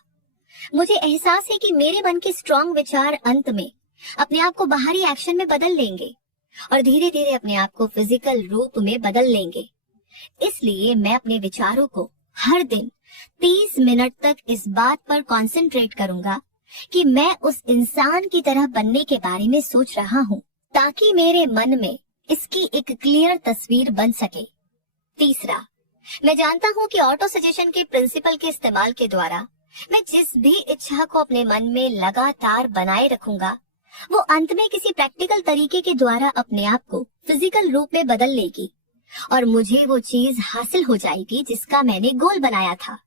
मुझे एहसास है कि मेरे मन के स्ट्रॉन्ग विचार अंत में अपने आप को बाहरी एक्शन में बदल लेंगे और धीरे धीरे अपने आप को फिजिकल रूप में बदल लेंगे। इसलिए मैं अपने विचारों को हर दिन 30 मिनट तक इस बात पर कंसंट्रेट करूंगा कि मैं उस इंसान की तरह बनने के बारे में सोच रहा हूँ ताकि मेरे मन में इसकी एक क्लियर तस्वीर बन सके। तीसरा, मैं जानता हूँ कि ऑटो सजेशन के प्रिंसिपल के इस्तेमाल के द्वारा मैं जिस भी इच्छा को अपने मन में लगातार बनाए रखूंगा वो अंत में किसी प्रैक्टिकल तरीके के द्वारा अपने आप को फिजिकल रूप में बदल लेगी और मुझे वो चीज हासिल हो जाएगी जिसका मैंने गोल बनाया था।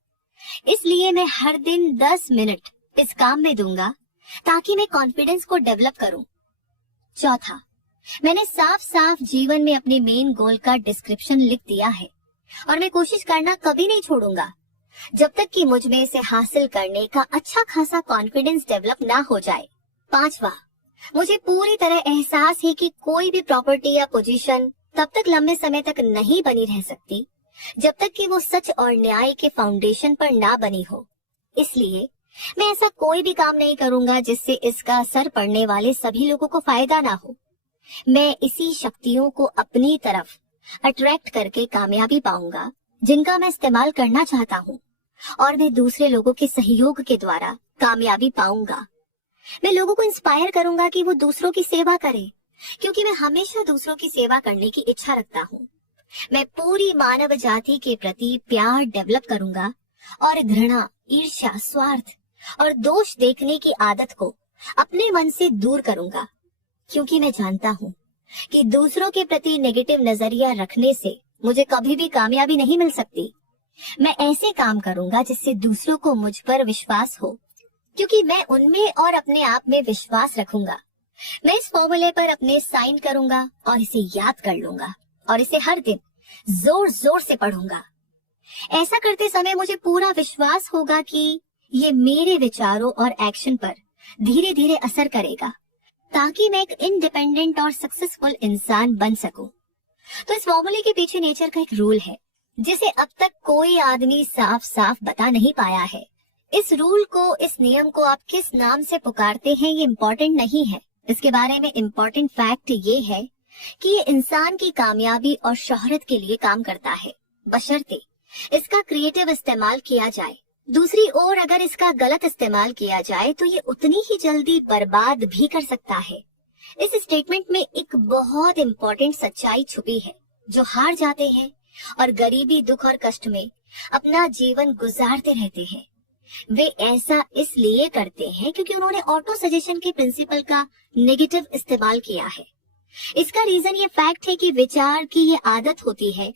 इसलिए मैं हर दिन 10 मिनट इस काम में दूंगा ताकि मैं कॉन्फिडेंस को डेवलप करूं। चौथा, मैंने साफ साफ जीवन में अपने मेन गोल का डिस्क्रिप्शन लिख दिया है और मैं कोशिश करना कभी नहीं छोड़ूंगा जब तक कि मुझ में इसे हासिल करने का अच्छा खासा कॉन्फिडेंस डेवलप ना हो जाए। पांचवा, मुझे पूरी तरह एहसास है कि कोई भी प्रॉपर्टी या पोजीशन तब तक लंबे समय तक नहीं बनी रह सकती जब तक कि वो सच और न्याय के फाउंडेशन पर ना बनी हो। इसलिए मैं ऐसा कोई भी काम नहीं करूंगा जिससे इसका असर पड़ने वाले सभी लोगों को फायदा ना हो। मैं इसी शक्तियों को अपनी तरफ अट्रैक्ट करके कामयाबी पाऊंगा जिनका मैं इस्तेमाल करना चाहता हूँ और मैं दूसरे लोगों के सहयोग के द्वारा कामयाबी पाऊंगा। मैं लोगों को इंस्पायर करूंगा कि वो दूसरों की सेवा करें क्योंकि मैं हमेशा दूसरों की सेवा करने की इच्छा रखता हूँ। मैं पूरी मानव जाति के प्रति प्यार डेवलप करूंगा और घृणा, ईर्ष्या, स्वार्थ और दोष देखने की आदत को अपने मन से दूर करूंगा क्योंकि मैं जानता हूँ कि दूसरों के प्रति नेगेटिव नजरिया रखने से मुझे कभी भी कामयाबी नहीं मिल सकती। मैं ऐसे काम करूंगा जिससे दूसरों को मुझ पर विश्वास हो क्योंकि मैं उनमें और अपने आप में विश्वास रखूंगा। मैं इस फॉर्मूले पर अपने साइन करूंगा और इसे याद कर लूंगा और इसे हर दिन जोर जोर से पढ़ूंगा। ऐसा करते समय मुझे पूरा विश्वास होगा कि ये मेरे विचारों और एक्शन पर धीरे धीरे असर करेगा ताकि मैं एक इंडिपेंडेंट और सक्सेसफुल इंसान बन सकूं। तो इस फॉर्मूले के पीछे नेचर का एक रूल है जिसे अब तक कोई आदमी साफ साफ बता नहीं पाया है। इस रूल को, इस नियम को आप किस नाम से पुकारते हैं ये इम्पोर्टेंट नहीं है। इसके बारे में इम्पोर्टेंट फैक्ट ये है कि ये इंसान की कामयाबी और शोहरत के लिए काम करता है, बशर्ते इसका क्रिएटिव इस्तेमाल किया जाए। दूसरी ओर अगर इसका गलत इस्तेमाल किया जाए तो ये उतनी ही जल्दी बर्बाद भी कर सकता है। इस स्टेटमेंट में एक बहुत इम्पोर्टेंट सच्चाई छुपी है। जो हार जाते हैं और गरीबी, दुख और कष्ट में अपना जीवन गुजारते रहते हैं, वे ऐसा इसलिए करते हैं क्योंकि उन्होंने ऑटो सजेशन के प्रिंसिपल का नेगेटिव इस्तेमाल किया है। इसका रीजन ये फैक्ट है कि विचार की ये आदत होती है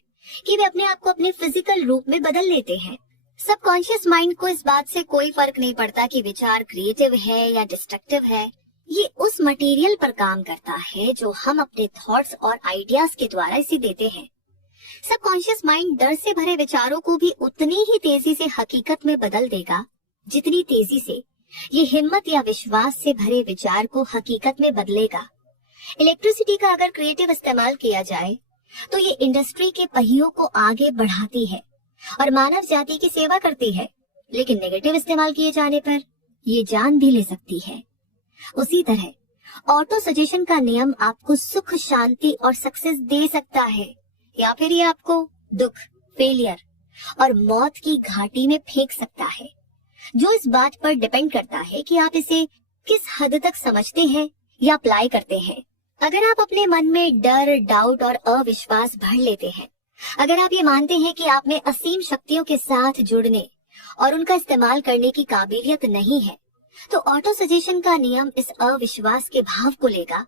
कि वे अपने आप को अपने फिजिकल रूप में बदल लेते हैं। सबकॉन्शियस माइंड को इस बात से कोई फर्क नहीं पड़ता कि विचार क्रिएटिव है या डिस्ट्रक्टिव है। ये उस मटेरियल पर काम करता है जो हम अपने थॉट्स और आइडियाज के द्वारा इसे देते हैं। सबकॉन्शियस माइंड डर से भरे विचारों को भी उतनी ही तेजी से हकीकत में बदल देगा जितनी तेजी से ये हिम्मत या विश्वास से भरे विचार को हकीकत में बदलेगा। इलेक्ट्रिसिटी का अगर क्रिएटिव इस्तेमाल किया जाए तो ये इंडस्ट्री के पहियों को आगे बढ़ाती है और मानव जाति की सेवा करती है, लेकिन नेगेटिव इस्तेमाल किए जाने पर ये जान भी ले सकती है। उसी तरह ऑटो सजेशन का नियम आपको सुख, शांति और सक्सेस दे सकता है, या फिर ये आपको दुख, फेलियर और मौत की घाटी में फेंक सकता है, जो इस बात पर डिपेंड करता है कि आप इसे किस हद तक समझते हैं या अप्लाई करते हैं। अगर आप अपने मन में डर, डाउट और अविश्वास भर लेते हैं, अगर आप ये मानते हैं कि आप में असीम शक्तियों के साथ जुड़ने और उनका इस्तेमाल करने की काबिलियत नहीं है, तो ऑटो सजेशन का नियम इस अविश्वास के भाव को लेगा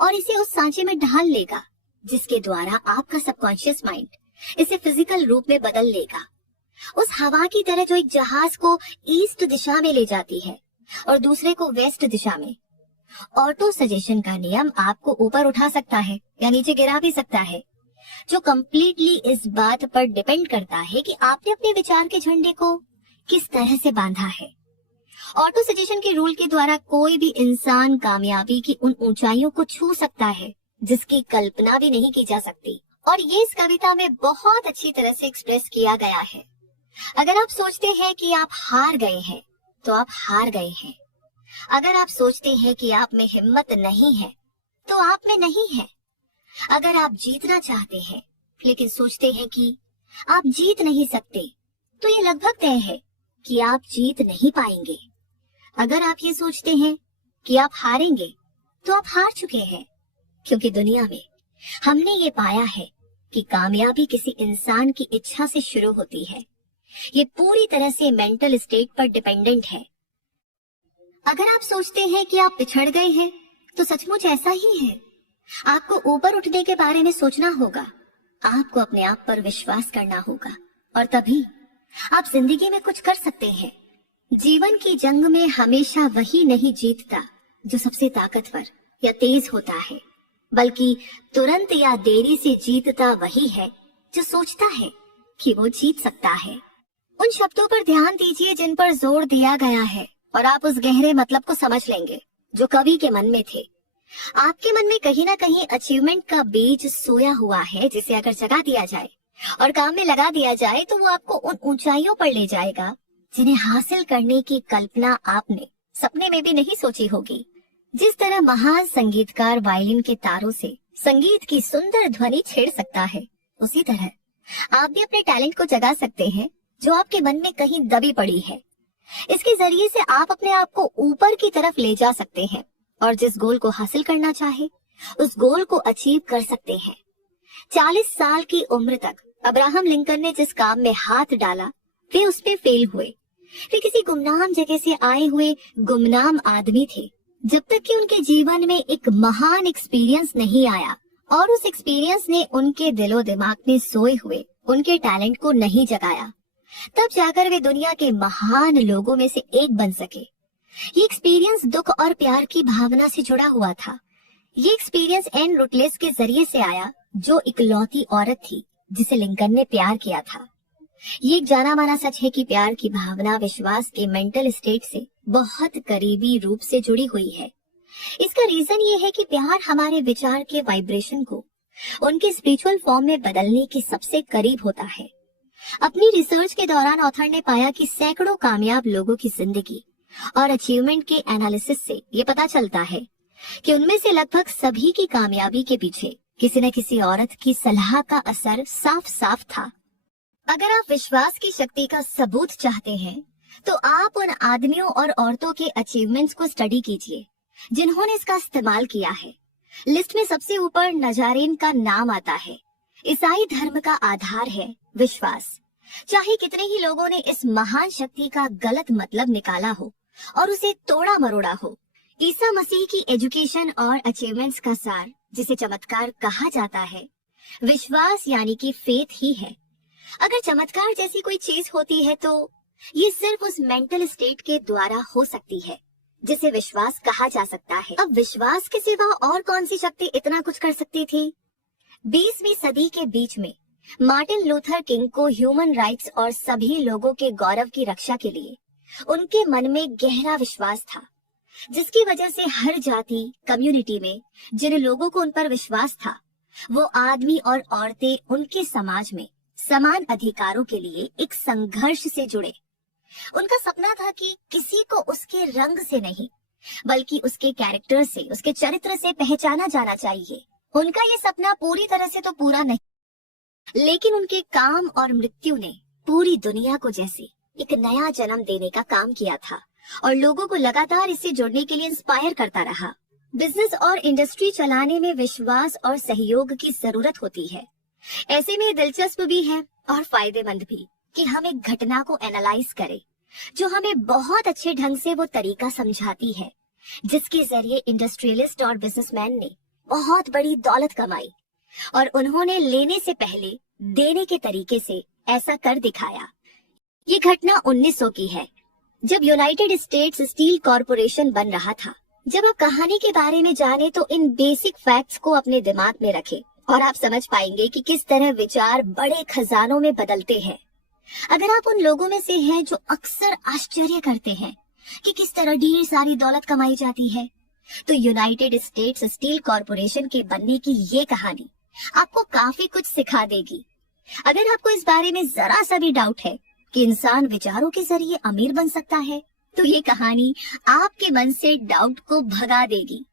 और इसे उस सांचे में ढाल लेगा जिसके द्वारा आपका सबकॉन्शियस माइंड इसे फिजिकल रूप में बदल लेगा। उस हवा की तरह जो एक जहाज को ईस्ट दिशा में ले जाती है और दूसरे को वेस्ट दिशा में। ऑटो सजेशन का नियम आपको ऊपर उठा सकता है या नीचे गिरा भी सकता है, जो कम्प्लीटली इस बात पर डिपेंड करता है कि आपने अपने विचार के झंडे को किस तरह से बांधा है। ऑटो सजेशन के रूल के द्वारा कोई भी इंसान कामयाबी की उन ऊंचाइयों को छू सकता है जिसकी कल्पना भी नहीं की जा सकती, और ये इस कविता में बहुत अच्छी तरह से एक्सप्रेस किया गया है। अगर आप सोचते हैं कि आप हार गए हैं तो आप हार गए हैं। अगर आप सोचते हैं कि आप में हिम्मत नहीं है तो आप में नहीं है। अगर आप जीतना चाहते हैं लेकिन सोचते हैं कि आप जीत नहीं सकते तो ये लगभग तय है कि आप जीत नहीं पाएंगे। अगर आप ये सोचते हैं कि आप हारेंगे तो आप हार चुके हैं, क्योंकि दुनिया में हमने ये पाया है कि कामयाबी किसी इंसान की इच्छा से शुरू होती है। ये पूरी तरह से मेंटल स्टेट पर डिपेंडेंट है। अगर आप सोचते हैं कि आप पिछड़ गए हैं तो सचमुच ऐसा ही है। आपको ऊपर उठने के बारे में सोचना होगा, आपको अपने आप पर विश्वास करना होगा, और तभी आप जिंदगी में कुछ कर सकते हैं। जीवन की जंग में हमेशा वही नहीं जीतता जो सबसे ताकतवर या तेज होता है, बल्कि तुरंत या देरी से जीतता वही है जो सोचता है कि वो जीत सकता है। उन शब्दों पर ध्यान दीजिए जिन पर जोर दिया गया है और आप उस गहरे मतलब को समझ लेंगे जो कवि के मन में थे। आपके मन में कहीं ना कहीं अचीवमेंट का बीज सोया हुआ है, जिसे अगर जगा दिया जाए और काम में लगा दिया जाए तो वो आपको उन ऊंचाइयों पर ले जाएगा जिन्हें हासिल करने की कल्पना आपने सपने में भी नहीं सोची होगी। जिस तरह महान संगीतकार वायलिन के तारों से संगीत की सुंदर ध्वनि छेड़ सकता है, उसी तरह आप भी अपने टैलेंट को जगा सकते हैं जो आपके मन में कहीं दबी पड़ी है। इसके जरिए से आप अपने आप को ऊपर की तरफ ले जा सकते हैं और जिस गोल को हासिल करना चाहे उस गोल को अचीव कर सकते हैं। 40 साल की उम्र तक अब्राहम लिंकन ने जिस काम में हाथ डाला वे उसमें फेल हुए। वे किसी गुमनाम जगह से आए हुए गुमनाम आदमी थे, जब तक कि उनके जीवन में एक महान एक्सपीरियंस नहीं आया और उस एक्सपीरियंस ने उनके दिलो दिमाग में सोए हुए उनके टैलेंट को नहीं जगाया। तब जाकर वे दुनिया के महान लोगों में से एक बन सके। ये एक्सपीरियंस दुख और प्यार की भावना से जुड़ा हुआ था। ये एक्सपीरियंस एन रुटलेस के जरिए से आया, जो इकलौती औरत थी जिसे लिंकन ने प्यार किया था। ये एक जाना माना सच है कि प्यार की भावना विश्वास के मेंटल स्टेट से बहुत करीबी रूप से जुड़ी हुई है। इसका रीजन ये है कि प्यार हमारे विचार के वाइब्रेशन को उनके स्पिरिचुअल फॉर्म में बदलने के सबसे करीब होता है। अपनी रिसर्च के दौरान ऑथर ने पाया कि सैकड़ों कामयाब लोगों की जिंदगी और अचीवमेंट के एनालिसिस से ये पता चलता है कि उनमें से लगभग सभी की कामयाबी के पीछे किसी न किसी औरत की सलाह का असर साफ साफ था। अगर आप विश्वास की शक्ति का सबूत चाहते हैं तो आप उन आदमियों और औरतों के अचीवमेंट्स को स्टडी कीजिए जिन्होंने इसका इस्तेमाल किया है। लिस्ट में सबसे ऊपर नजारेन का नाम आता है। ईसाई धर्म का आधार है विश्वास। चाहे कितने ही लोगों ने इस महान शक्ति का गलत मतलब निकाला हो और उसे तोड़ा मरोड़ा हो, ईसा मसीह की एजुकेशन और अचीवमेंट्स का सार, जिसे चमत्कार कहा जाता है, विश्वास यानी कि फेथ ही है। अगर चमत्कार जैसी कोई चीज होती है तो ये सिर्फ उस मेंटल स्टेट के द्वारा हो सकती है जिसे विश्वास कहा जा सकता है। अब विश्वास के सिवा और कौन सी शक्ति इतना कुछ कर सकती थी? 20वीं सदी के बीच में मार्टिन लूथर किंग को ह्यूमन राइट्स और सभी लोगों के गौरव की रक्षा के लिए उनके मन में गहरा विश्वास था, जिसकी वजह से हर जाति कम्युनिटी में जिन लोगों को उन पर विश्वास था, वो आदमी और औरतें उनके समाज में समान अधिकारों के लिए एक संघर्ष से जुड़े। उनका सपना था कि किसी को उसके रंग से नहीं बल्कि उसके कैरेक्टर से, उसके चरित्र से पहचाना जाना चाहिए। उनका ये सपना पूरी तरह से तो पूरा नहीं, लेकिन उनके काम और मृत्यु ने पूरी दुनिया को जैसे एक नया जन्म देने का काम किया था और लोगों को लगातार इससे जुड़ने के लिए इंस्पायर करता रहा। बिजनेस और इंडस्ट्री चलाने में विश्वास और सहयोग की जरूरत होती है। ऐसे में दिलचस्प भी है और फायदेमंद भी कि हम एक घटना को एनालाइज करें जो हमें बहुत अच्छे ढंग से वो तरीका समझाती है जिसके जरिए इंडस्ट्रियलिस्ट और बिजनेसमैन ने बहुत बड़ी दौलत कमाई और उन्होंने लेने से पहले देने के तरीके से ऐसा कर दिखाया। ये घटना 1900 की है, जब यूनाइटेड स्टेट्स स्टील कॉरपोरेशन बन रहा था। जब आप कहानी के बारे में जाने तो इन बेसिक फैक्ट्स को अपने दिमाग में रखें और आप समझ पाएंगे कि किस तरह विचार बड़े खजानों में बदलते हैं। अगर आप उन लोगों में से हैं जो अक्सर आश्चर्य करते हैं कि किस तरह ढेर सारी दौलत कमाई जाती है, तो यूनाइटेड स्टेट्स स्टील कॉरपोरेशन के बनने की ये कहानी आपको काफी कुछ सिखा देगी। अगर आपको इस बारे में जरा सा भी डाउट है कि इंसान विचारों के जरिए अमीर बन सकता है, तो ये कहानी आपके मन से डाउट को भगा देगी,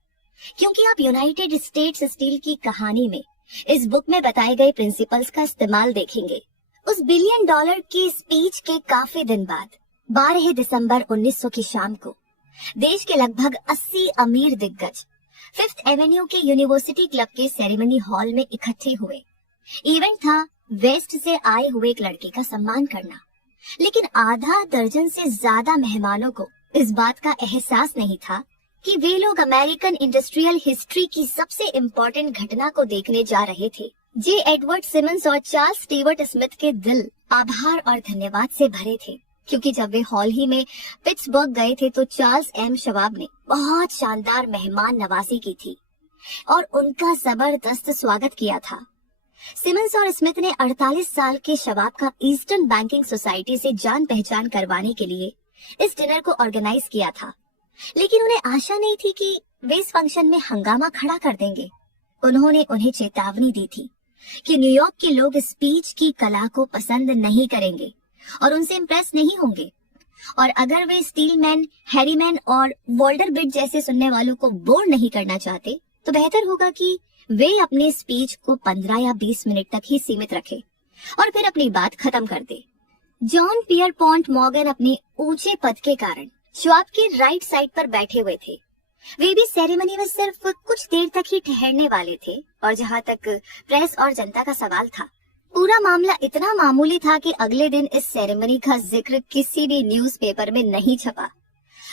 क्योंकि आप यूनाइटेड स्टेट्स स्टील की कहानी में इस बुक में बताए गए प्रिंसिपल्स का इस्तेमाल देखेंगे। उस $1 बिलियन की स्पीच के काफी दिन बाद 12 दिसंबर 1900 की शाम को देश के लगभग 80 अमीर दिग्गज 5th एवेन्यू के यूनिवर्सिटी क्लब के सेरेमनी हॉल में इकट्ठे हुए। इवेंट था वेस्ट से आए हुए एक लड़के का सम्मान करना, लेकिन आधा दर्जन से ज्यादा मेहमानों को इस बात का एहसास नहीं था कि वे लोग अमेरिकन इंडस्ट्रियल हिस्ट्री की सबसे इम्पोर्टेंट घटना को देखने जा रहे थे। जे एडवर्ड सिमंस और चार्ल्स स्टीवर्ट स्मिथ के दिल आभार और धन्यवाद से भरे थे, क्योंकि जब वे हॉल ही में पिट्सबर्ग गए थे तो चार्ल्स एम शवाब ने बहुत शानदार मेहमान नवाजी की थी और उनका जबरदस्त स्वागत किया था। सिमंस और स्मिथ ने 48 साल के शवाब का ईस्टर्न बैंकिंग सोसाइटी से जान पहचान करवाने के लिए इस डिनर को ऑर्गेनाइज किया था, लेकिन उन्हें आशा नहीं थी कि वे इस फंक्शन में हंगामा खड़ा कर देंगे। उन्होंने उन्हें चेतावनी दी थी कि न्यूयॉर्क के लोग स्पीच की कला को पसंद नहीं करेंगे और उनसे इम्प्रेस नहीं होंगे, और अगर वे स्टीलमैन, हैरीमैन और वॉल्टर ब्रिट जैसे सुनने वालों को बोर नहीं करना चाहते तो बेहतर होगा कि वे अपने स्पीच को 15 या 20 मिनट तक ही सीमित रखें और फिर अपनी बात खत्म कर दे। जॉन पियरपॉन्ट मॉर्गन अपने ऊंचे पद के कारण शवाब के राइट साइड पर बैठे हुए थे। वे भी सेरेमनी में सिर्फ कुछ देर तक ही ठहरने वाले थे, और जहाँ तक प्रेस और जनता का सवाल था, पूरा मामला इतना मामूली था कि अगले दिन इस सेरेमनी का जिक्र किसी भी न्यूज़पेपर में नहीं छपा।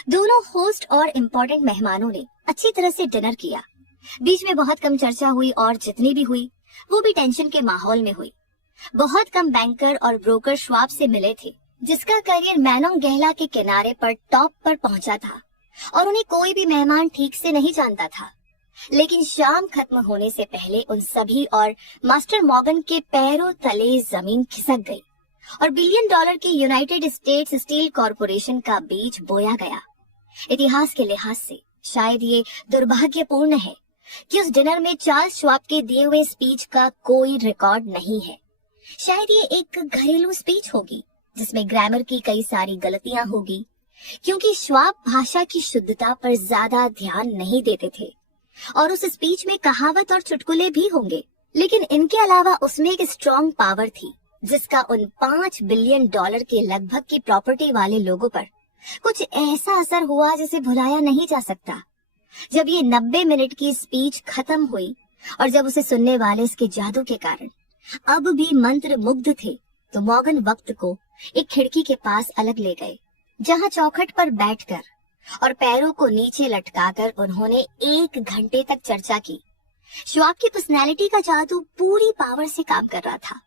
दोनों होस्ट और इम्पोर्टेंट मेहमानों ने अच्छी तरह से डिनर किया। बीच में बहुत कम चर्चा हुई और जितनी भी हुई वो भी टेंशन के माहौल में हुई। बहुत कम बैंकर और ब्रोकर शवाब से मिले थे, जिसका करियर मैनोंगेला के किनारे पर टॉप पर पहुंचा था और उन्हें कोई भी मेहमान ठीक से नहीं जानता था। लेकिन शाम खत्म होने से पहले उन सभी और मास्टर मॉर्गन के पैरों तले जमीन खिसक गई और $1 बिलियन की यूनाइटेड स्टेट्स स्टील कॉरपोरेशन का बीज बोया गया। इतिहास के लिहाज से शायद ये दुर्भाग्यपूर्ण है कि उस डिनर में चार्ल्स श्वाब के दिए हुए स्पीच का कोई रिकॉर्ड नहीं है, शायद ये एक घरेलू स्पीच होगी जिसमें ग्रामर की कई सारी गलतियां होगी, क्योंकि श्वाब भाषा की शुद्धता पर ज्यादा ध्यान नहीं देते थे। और उस स्पीच में कहावत और चुटकुले भी होंगे, लेकिन इनके अलावा उसमें एक स्ट्रॉन्ग पावर थी जिसका उन $5 बिलियन के लगभग की प्रॉपर्टी वाले लोगों पर कुछ ऐसा असर हुआ जिसे भुलाया नहीं जा सकता। जब ये 90 मिनट की स्पीच खत्म हुई और जब उसे सुनने वाले इसके जादू के कारण अब भी मंत्र मुग्ध थे, तो मॉर्गन वक्त को एक खिड़की के पास अलग ले गए, जहां चौखट पर बैठकर और पैरों को नीचे लटकाकर उन्होंने 1 घंटे तक चर्चा की। श्वाब की पर्सनैलिटी का जादू पूरी पावर से काम कर रहा था,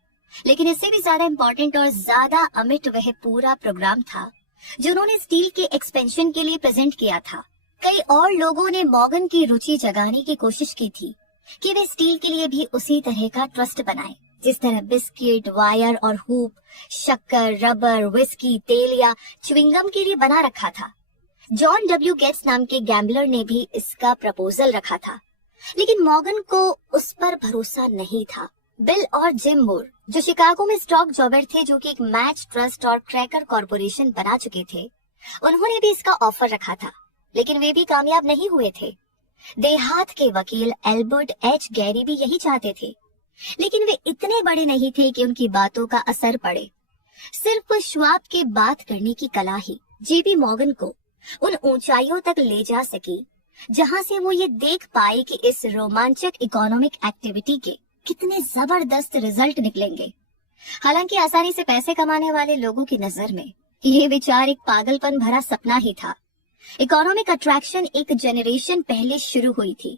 लेकिन इससे भी ज्यादा इम्पोर्टेंट और ज्यादा अमिट वह पूरा प्रोग्राम था जो उन्होंने स्टील के एक्सपेंशन के लिए प्रेजेंट किया था। कई और लोगों ने मॉर्गन की रुचि जगाने की कोशिश की थी कि वे स्टील के लिए भी उसी तरह का ट्रस्ट बनाएं, जिस तरह बिस्किट, वायर और हुप, शक्कर, रबर, विस्की, तेल या च्युइंगम के लिए बना रखा था। जॉन डब्ल्यू गेट्स नाम के गैम्बलर ने भी इसका प्रपोजल रखा था, लेकिन मॉर्गन को उस पर भरोसा नहीं था। बिल और जिम मूर, जो शिकागो में स्टॉक जॉबर थे, जो कि एक मैच ट्रस्ट और क्रैकर कॉर्पोरेशन बना चुके थे, उन्होंने भी इसका ऑफर रखा था, लेकिन वे भी कामयाब नहीं हुए थे। देहात के वकील एल्बर्ट एच गैरी भी यही चाहते थे, लेकिन वे इतने बड़े नहीं थे कि उनकी बातों का असर पड़े। सिर्फ श्वाब के बात करने की कला ही जेपी मॉर्गन को उन ऊंचाइयों तक ले जा सकी जहां से वो ये देख पाए कि इस रोमांचक इकोनॉमिक एक्टिविटी के कितने जबरदस्त रिजल्ट निकलेंगे। हालांकि आसानी से पैसे कमाने वाले लोगों की नजर में ये विचार एक पागलपन भरा सपना ही था। इकोनॉमिक अट्रैक्शन एक जनरेशन पहले शुरू हुई थी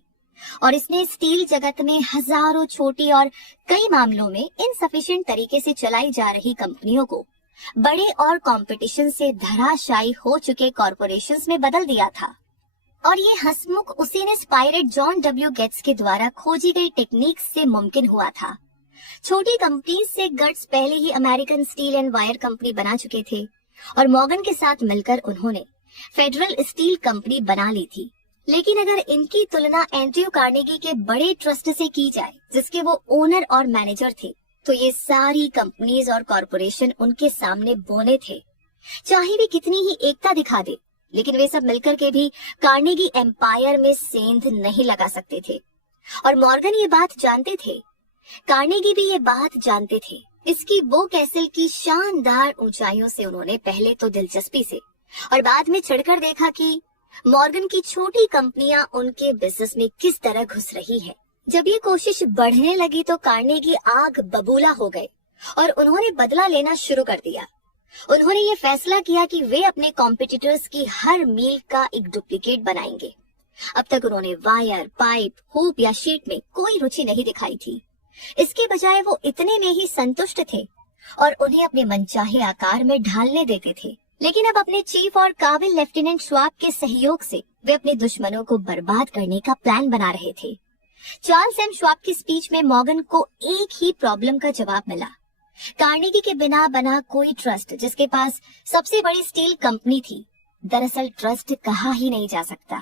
और इसने स्टील जगत में हजारों छोटी और कई मामलों में इनसफिशिएंट तरीके से चलाई जा रही कंपनियों को बड़े और कंपटीशन से धराशायी हो चुके कॉरपोरेशंस में बदल दिया था। और ये हंसमुख उसी ने इंस्पायर्ड जॉन डब्ल्यू गेट्स के द्वारा खोजी गई टेक्निक्स से मुमकिन हुआ था। छोटी कंपनी से गट्स पहले ही American steel and wire company बना चुके थे और मॉर्गन के साथ मिलकर उन्होंने फेडरल स्टील कंपनी बना ली थी। लेकिन अगर इनकी तुलना एंड्रयू कार्नेगी के बड़े ट्रस्ट से की जाए, जिसके वो ओनर और मैनेजर थे, तो ये सारी कंपनीज और कॉरपोरेशन उनके सामने बोने थे। चाहे भी कितनी ही एकता दिखा दे, लेकिन वे सब मिलकर के भी कार्नेगी एम्पायर में सेंध नहीं लगा सकते थे। और मॉर्गन ये बात जानते थे, कार्नेगी भी ये बात जानते थे। इसकी बो कैसल की शानदार ऊंचाइयों से उन्होंने पहले तो दिलचस्पी से और बाद में चढ़कर देखा कि मॉर्गन की छोटी कंपनियां उनके बिजनेस में किस तरह घुस रही है। जब ये कोशिश बढ़ने लगी तो कार्नेगी आग बबूला हो गए और उन्होंने बदला लेना शुरू कर दिया। उन्होंने ये फैसला किया कि वे अपने कॉम्पिटिटर्स की हर मील का एक डुप्लीकेट बनाएंगे। अब तक उन्होंने वायर, पाइप, हुप या शीट में कोई रुचि नहीं दिखाई थी। इसके बजाय वो इतने में ही संतुष्ट थे और उन्हें अपने मनचाहे आकार में ढालने देते थे। लेकिन अब अपने चीफ और काबिल लेफ्टिनेंट श्वाब के सहयोग से वे अपने दुश्मनों को बर्बाद करने का प्लान बना रहे थे। चार्ल्स एम श्वाब की स्पीच में मॉर्गन को एक ही प्रॉब्लम का जवाब मिला। कार्नेगी के बिना बना कोई ट्रस्ट, जिसके पास सबसे बड़ी स्टील कंपनी थी, दरअसल ट्रस्ट कहा ही नहीं जा सकता।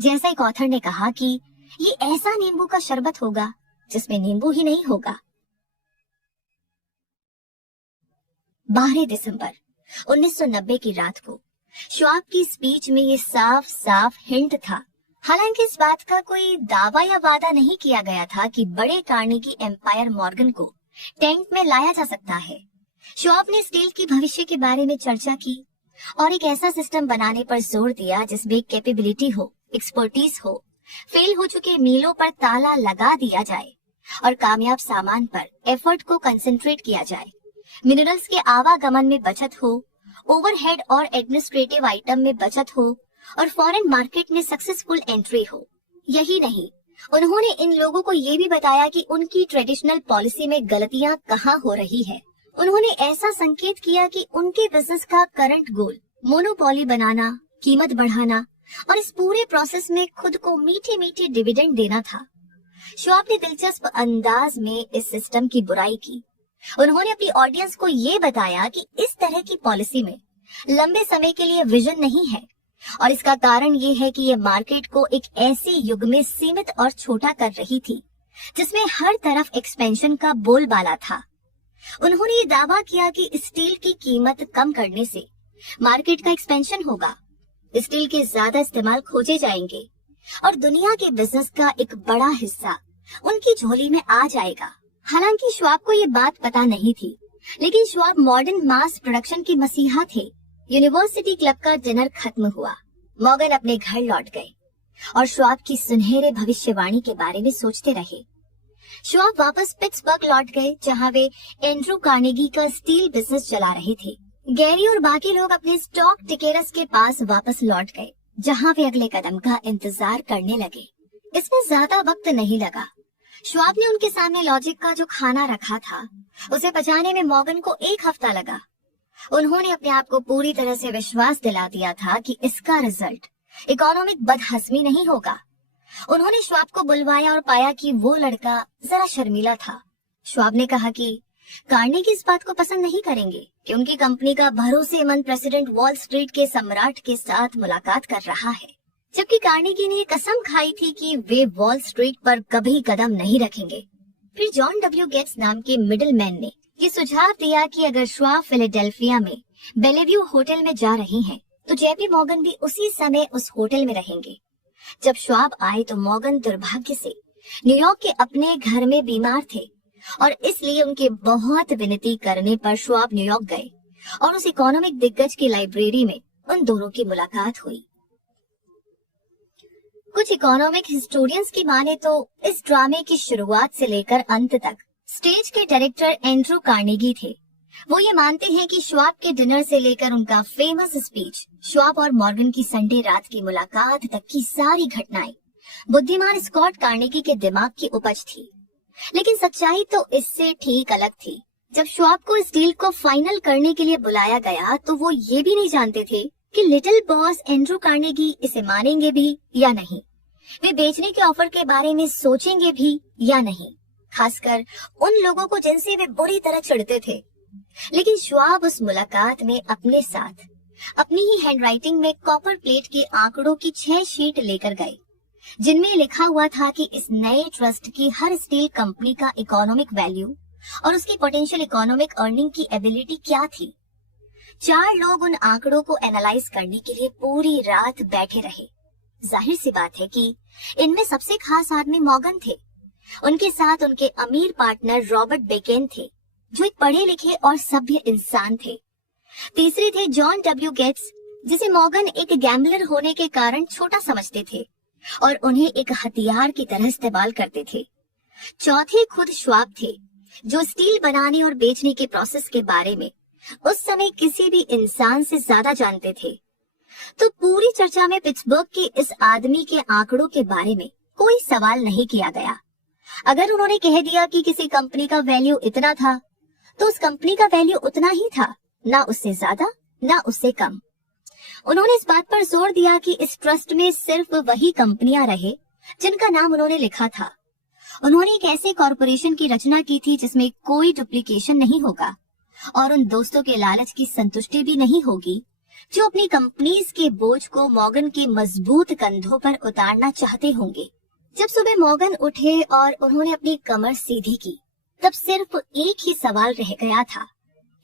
जैसा एक ऑथर ने कहा कि ये ऐसा नींबू का शरबत होगा जिसमें नींबू ही नहीं होगा। 12 दिसंबर 1990 की रात को श्वाब की स्पीच में ये साफ साफ हिंट था। हालांकि इस बात का कोई दावा या वादा नहीं किया गया था कि बड़े कार्नेगी एम्पायर मॉर्गन को टेंट में लाया जा सकता है। श्वाब ने स्टील की भविष्य के बारे में चर्चा की और एक ऐसा सिस्टम बनाने पर जोर दिया जिसमें कैपेबिलिटी हो, एक्सपर्टीज हो, फेल हो चुके मीलों पर ताला लगा दिया जाए और कामयाब सामान पर एफर्ट को कंसंट्रेट किया जाए। मिनरल्स के आवागमन में बचत हो, ओवरहेड और एडमिनिस्ट्रेटिव आइटम में बचत हो और फॉरेन मार्केट में सक्सेसफुल एंट्री हो। यही नहीं, उन्होंने इन लोगों को ये भी बताया कि उनकी ट्रेडिशनल पॉलिसी में गलतियां कहाँ हो रही है। उन्होंने ऐसा संकेत किया कि उनके बिजनेस का करंट गोल मोनोपोली बनाना, कीमत बढ़ाना और इस पूरे प्रोसेस में खुद को मीठे मीठे डिविडेंड देना था। श्वाब ने दिलचस्प अंदाज में इस सिस्टम की बुराई की। उन्होंने अपनी ऑडियंस को ये बताया कि इस तरह की पॉलिसी में लंबे समय के लिए विजन नहीं है और इसका कारण ये है कि ये मार्केट को एक ऐसे युग में सीमित और छोटा कर रही थी जिसमें हर तरफ एक्सपेंशन का बोलबाला था। उन्होंने ये दावा किया कि स्टील की कीमत कम करने से मार्केट का एक्सपेंशन होगा, स्टील के ज्यादा इस्तेमाल खोजे जाएंगे और दुनिया के बिजनेस का एक बड़ा हिस्सा उनकी झोली में आ जाएगा। हालांकि श्वाब को ये बात पता नहीं थी, लेकिन श्वाब मॉडर्न मास प्रोडक्शन के मसीहा थे। यूनिवर्सिटी क्लब का डिनर खत्म हुआ, मॉर्गन अपने घर लौट गए और श्वाब की सुनहरे भविष्यवाणी के बारे में सोचते रहे। श्वाब वापस पिट्सबर्ग लौट गए, जहां वे एंड्रू कार्नेगी का स्टील बिजनेस चला रहे थे। गैरी और बाकी लोग अपने स्टॉक टिकेरस के पास वापस लौट गए, जहां वे अगले कदम का इंतजार करने लगे। इसमें ज्यादा वक्त नहीं लगा। श्वाब ने उनके सामने लॉजिक का जो खाना रखा था, उसे पचाने में मॉर्गन को 1 हफ्ता लगा। उन्होंने अपने आप को पूरी तरह से विश्वास दिला दिया था कि इसका रिजल्ट इकोनॉमिक बदहजमी नहीं होगा। उन्होंने श्वाब को बुलवाया और पाया कि वो लड़का जरा शर्मीला था। श्वाब ने कहा कि कार्नेगी इस बात को पसंद नहीं करेंगे कि उनकी कंपनी का भरोसेमंद प्रेसिडेंट वॉल स्ट्रीट के सम्राट के साथ मुलाकात कर रहा है, जबकि कार्नेगी ने कसम खाई थी कि वे वॉल स्ट्रीट पर कभी कदम नहीं रखेंगे। फिर जॉन डब्ल्यू गेट्स नाम के मिडिलमैन ने ये सुझाव दिया कि अगर श्वाब फिलाडेल्फिया में बेलेव्यू होटल में जा रहे हैं, तो जेपी मॉर्गन भी उसी समय उस होटल में रहेंगे। जब श्वाब आए तो मॉर्गन दुर्भाग्य से न्यूयॉर्क के अपने घर में बीमार थे और इसलिए उनके बहुत विनती करने पर श्वाब न्यूयॉर्क गए और उस इकोनॉमिक दिग्गज की लाइब्रेरी में उन दोनों की मुलाकात हुई। कुछ इकोनॉमिक हिस्टोरियंस की माने तो इस ड्रामे की शुरुआत से लेकर अंत तक स्टेज के डायरेक्टर एंड्रू कार्नेगी थे। वो ये मानते हैं कि श्वाब के डिनर से लेकर उनका फेमस स्पीच, श्वाब और मॉर्गन की संडे रात की मुलाकात तक की सारी घटनाएं बुद्धिमान स्कॉट कार्नेगी के दिमाग की उपज थी। लेकिन सच्चाई तो इससे ठीक अलग थी। जब श्वाब को इस डील को फाइनल करने के लिए बुलाया गया, तो वो ये भी नहीं जानते थे कि लिटिल बॉस एंड्रू कार्नेगी इसे मानेंगे भी या नहीं, वे बेचने के ऑफर के बारे में सोचेंगे भी या नहीं, खासकर उन लोगों को जिनसे वे बुरी तरह चिढ़ते थे। लेकिन श्वाब उस मुलाकात में अपने साथ अपनी ही हैंडराइटिंग में कॉपर प्लेट के आंकड़ों की 6 शीट लेकर गए, जिनमें लिखा हुआ था कि इस नए ट्रस्ट की हर स्टील कंपनी का इकोनॉमिक वैल्यू और उसकी पोटेंशियल इकोनॉमिक अर्निंग की एबिलिटी क्या थी। 4 लोग उन आंकड़ों को एनालाइज करने के लिए पूरी रात बैठे रहे। जाहिर सी बात है कि इनमें सबसे खास आदमी मॉर्गन थे। उनके साथ उनके अमीर पार्टनर रॉबर्ट बेकेन थे, जो एक पढ़े लिखे और सभ्य इंसान थे। तीसरे थे जॉन डब्ल्यू गेट्स, जिसे मॉर्गन एक गैम्बलर होने के कारण छोटा समझते थे और उन्हें एक हथियार की तरह इस्तेमाल करते थे। चौथे खुद श्वाब थे, जो स्टील बनाने और बेचने के प्रोसेस के बारे में उस समय किसी भी इंसान से ज्यादा जानते थे। तो पूरी चर्चा में पिट्सबर्ग के इस आदमी के आंकड़ों के बारे में कोई सवाल नहीं किया गया। अगर उन्होंने कह दिया कि किसी कंपनी का वैल्यू इतना था, तो उस कंपनी का वैल्यू उतना ही था, ना उससे ज्यादा ना उससे कम। उन्होंने इस बात पर जोर दिया कि इस ट्रस्ट में सिर्फ वही कंपनियां रहे जिनका नाम उन्होंने लिखा था। उन्होंने एक ऐसे कॉरपोरेशन की रचना की थी जिसमें कोई डुप्लीकेशन नहीं होगा और उन दोस्तों के लालच की संतुष्टि भी नहीं होगी जो अपनी कंपनीज के बोझ को मॉर्गन के मजबूत कंधों पर उतारना चाहते होंगे। जब सुबह मॉर्गन उठे और उन्होंने अपनी कमर सीधी की, तब सिर्फ एक ही सवाल रह गया था,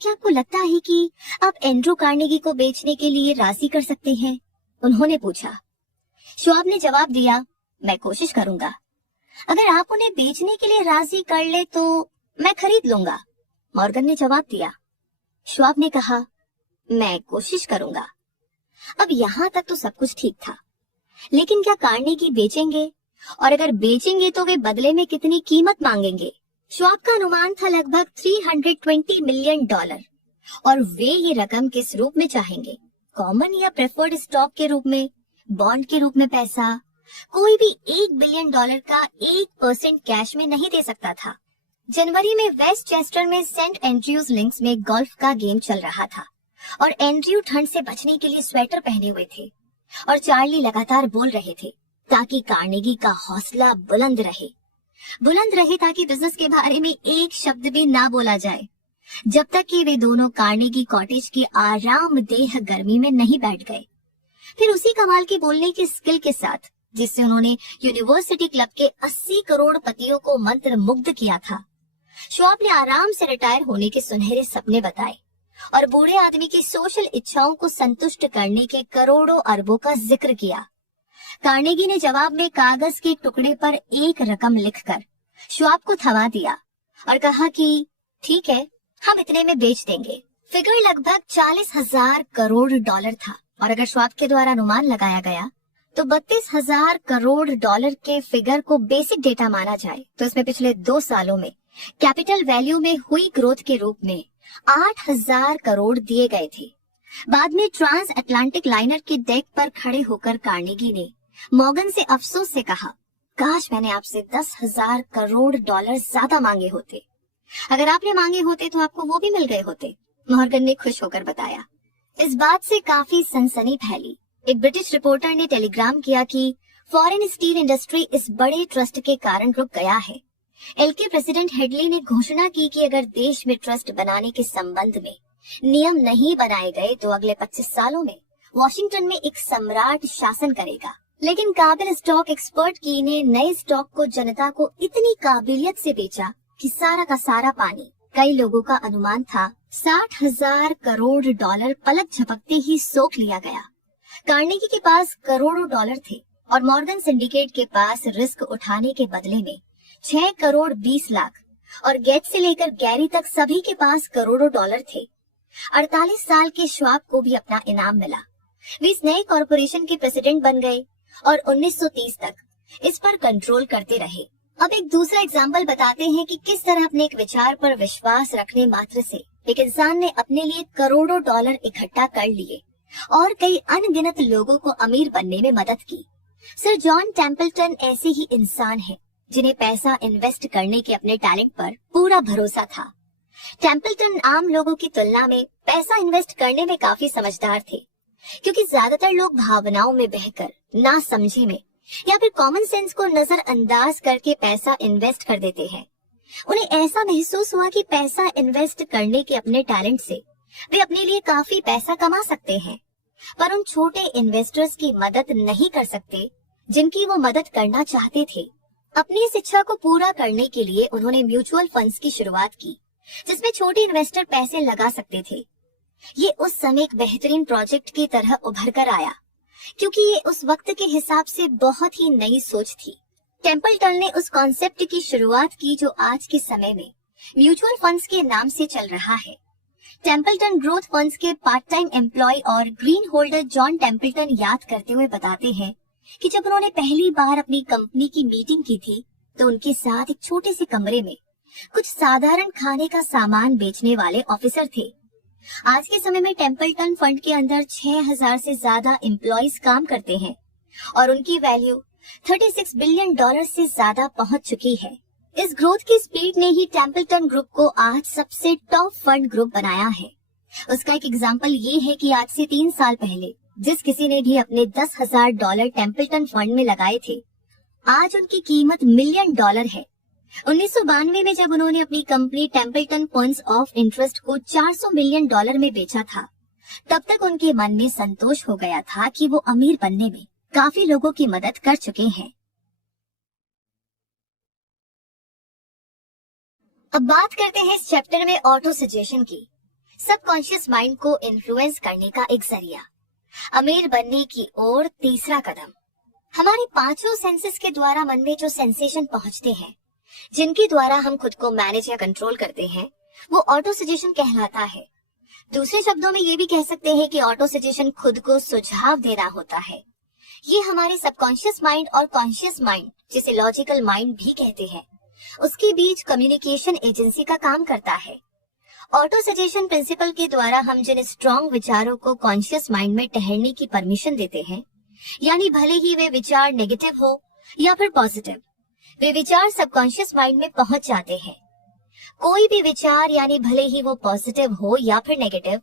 क्या आपको लगता है कि आप एंड्रू कार्नेगी को बेचने के लिए राजी कर सकते हैं? उन्होंने पूछा। श्वाब ने जवाब दिया, मैं कोशिश करूंगा। अगर आप उन्हें बेचने के लिए राजी कर ले तो मैं खरीद लूंगा, मॉर्गन ने जवाब दिया। श्वाब ने कहा, मैं कोशिश करूंगा। अब यहाँ तक तो सब कुछ ठीक था, लेकिन क्या कार्नेगी बेचेंगे? और अगर बेचेंगे तो वे बदले में कितनी कीमत मांगेंगे? श्वाब का अनुमान था लगभग $320 मिलियन, और वे ये रकम किस रूप में चाहेंगे? कॉमन या प्रेफर्ड स्टॉक के रूप में, बॉन्ड के रूप में पैसा? कोई भी $1 बिलियन का 1% कैश में नहीं दे सकता था। जनवरी में वेस्टचेस्टर में सेंट एंड्रयूज लिंक्स में गोल्फ का गेम चल रहा था और एंड्रयू ठंड से बचने के लिए स्वेटर पहने हुए थे और चार्ली लगातार बोल रहे थे ताकि कार्नेगी का हौसला बुलंद रहे ताकि बिजनेस के बारे में एक शब्द भी ना बोला जाए, जब तक कि वे दोनों कार्नेगी कॉटेज की आरामदेह गर्मी में नहीं बैठ गए। फिर उसी कमाल की बोलने की स्किल के साथ जिससे उन्होंने यूनिवर्सिटी क्लब के 80 करोड़ पतियों को मंत्र मुग्ध किया था, श्वाब ने आराम से रिटायर होने के सुनहरे सपने बताए और बूढ़े आदमी की सोशल इच्छाओं को संतुष्ट करने के करोड़ों अरबों का जिक्र किया। कार्नेगी ने जवाब में कागज के टुकड़े पर एक रकम लिखकर श्वाब को थमा दिया और कहा कि ठीक है, हम इतने में बेच देंगे। फिगर लगभग 40,000 करोड़ डॉलर था और अगर श्वाब के द्वारा अनुमान लगाया गया तो 32,000 करोड़ डॉलर के फिगर को बेसिक डेटा माना जाए तो इसमें पिछले 2 सालों में कैपिटल वैल्यू में हुई ग्रोथ के रूप में 8,000 करोड़ दिए गए थे। बाद में ट्रांस अटलांटिक लाइनर के डेक पर खड़े होकर कार्नेगी ने मॉर्गन से अफसोस से कहा, काश मैंने आपसे 10,000 करोड़ डॉलर ज्यादा मांगे होते। अगर आपने मांगे होते तो आपको वो भी मिल गए होते, मॉर्गन ने खुश होकर बताया। इस बात से काफी सनसनी फैली। एक ब्रिटिश रिपोर्टर ने टेलीग्राम किया कि फॉरेन स्टील इंडस्ट्री इस बड़े ट्रस्ट के कारण रुक गया है। एलके प्रेसिडेंट हेडली ने घोषणा की कि अगर देश में ट्रस्ट बनाने के संबंध में नियम नहीं बनाए गए तो अगले 25 सालों में वॉशिंगटन में एक सम्राट शासन करेगा। लेकिन काबिल स्टॉक एक्सपर्ट की ने नए स्टॉक को जनता को इतनी काबिलियत से बेचा कि सारा का सारा पानी, कई लोगों का अनुमान था 60,000 करोड़ डॉलर पलक झपकते ही सोख लिया गया। कार्नेगी के पास करोड़ों डॉलर थे और मॉर्गन सिंडिकेट के पास रिस्क उठाने के बदले में 6 करोड़ 20 लाख और गेट्स से लेकर गैरी तक सभी के पास करोड़ों डॉलर थे। 48 साल के श्वाब को भी अपना इनाम मिला। वे इस नए कॉरपोरेशन के प्रेसिडेंट बन गए और 1930 तक इस पर कंट्रोल करते रहे। अब एक दूसरा एग्जाम्पल बताते हैं कि किस तरह अपने एक विचार पर विश्वास रखने मात्र से एक इंसान ने अपने लिए करोड़ों डॉलर इकट्ठा कर लिए और कई अनगिनत लोगों को अमीर बनने में मदद की। सर जॉन टेम्पल्टन ऐसे ही इंसान हैं जिन्हें पैसा इन्वेस्ट करने के अपने टैलेंट पर पूरा भरोसा था। टेम्पल्टन आम लोगों की तुलना में पैसा इन्वेस्ट करने में काफी समझदार थे, क्योंकि ज्यादातर लोग भावनाओं में बहकर, नासमझी में या फिर कॉमन सेंस को नजरअंदाज करके पैसा इन्वेस्ट कर देते हैं। उन्हें ऐसा महसूस हुआ कि पैसा इन्वेस्ट करने के अपने टैलेंट से वे अपने लिए काफी पैसा कमा सकते हैं, पर उन छोटे इन्वेस्टर्स की मदद नहीं कर सकते जिनकी वो मदद करना चाहते थे। अपनी इस इच्छा को पूरा करने के लिए उन्होंने म्यूचुअल फंड्स की शुरुआत की, जिसमें छोटे इन्वेस्टर पैसे लगा सकते थे। ये उस समय एक बेहतरीन प्रोजेक्ट की तरह उभर कर आया, क्योंकि ये उस वक्त के हिसाब से बहुत ही नई सोच थी। टेम्पल्टन ने उस कॉन्सेप्ट की शुरुआत की जो आज के समय में म्यूचुअल फंड्स के नाम से चल रहा है। टेम्पल्टन ग्रोथ फंड्स के पार्ट टाइम एम्प्लॉय और ग्रीन होल्डर जॉन टेम्पल्टन याद करते हुए बताते हैं कि जब उन्होंने पहली बार अपनी कंपनी की मीटिंग की थी तो उनके साथ एक छोटे से कमरे में कुछ साधारण खाने का सामान बेचने वाले ऑफिसर थे। आज के समय में टेम्पल्टन फंड के अंदर 6,000 से ज्यादा एम्प्लॉयज काम करते हैं और उनकी वैल्यू 36 बिलियन डॉलर से ज्यादा पहुंच चुकी है। इस ग्रोथ की स्पीड ने ही टेम्पल्टन ग्रुप को आज सबसे टॉप फंड ग्रुप बनाया है। उसका एक एग्जाम्पल ये है कि आज से 3 साल पहले जिस किसी ने भी अपने 10,000 डॉलर टेम्पल्टन फंड में लगाए थे, आज उनकी कीमत मिलियन डॉलर है। 1992 में जब उन्होंने अपनी company Templeton funds of interest को 400 मिलियन डॉलर में बेचा था, तब तक उनके मन में संतोष हो गया था कि वो अमीर बनने में काफी लोगों की मदद कर चुके हैं। अब बात करते हैं इस चैप्टर में ऑटो सजेशन की, सबकॉन्शियस माइंड को इन्फ्लुएंस करने का एक जरिया, अमीर बनने की ओर तीसरा कदम। हमारे 5 सेंसेस के द्वारा मन में जो सेंसेशन पहुंचते हैं, जिनके द्वारा हम खुद को मैनेज या कंट्रोल करते हैं, वो ऑटो सजेशन कहलाता है। दूसरे शब्दों में ये भी कह सकते हैं कि ऑटो सजेशन खुद को सुझाव देना होता है। ये हमारे सबकॉन्शियस माइंड और कॉन्शियस माइंड, जिसे लॉजिकल माइंड भी कहते हैं, उसके बीच कम्युनिकेशन एजेंसी का काम करता है। ऑटो सजेशन प्रिंसिपल के द्वारा हम जिन स्ट्रॉन्ग विचारों को कॉन्शियस माइंड में ठहरने की परमिशन देते हैं, यानी भले ही वे विचार नेगेटिव हो या फिर पॉजिटिव, वे विचार सबकॉन्शियस माइंड में पहुंच जाते हैं। कोई भी विचार, यानी भले ही वो पॉजिटिव हो या फिर नेगेटिव,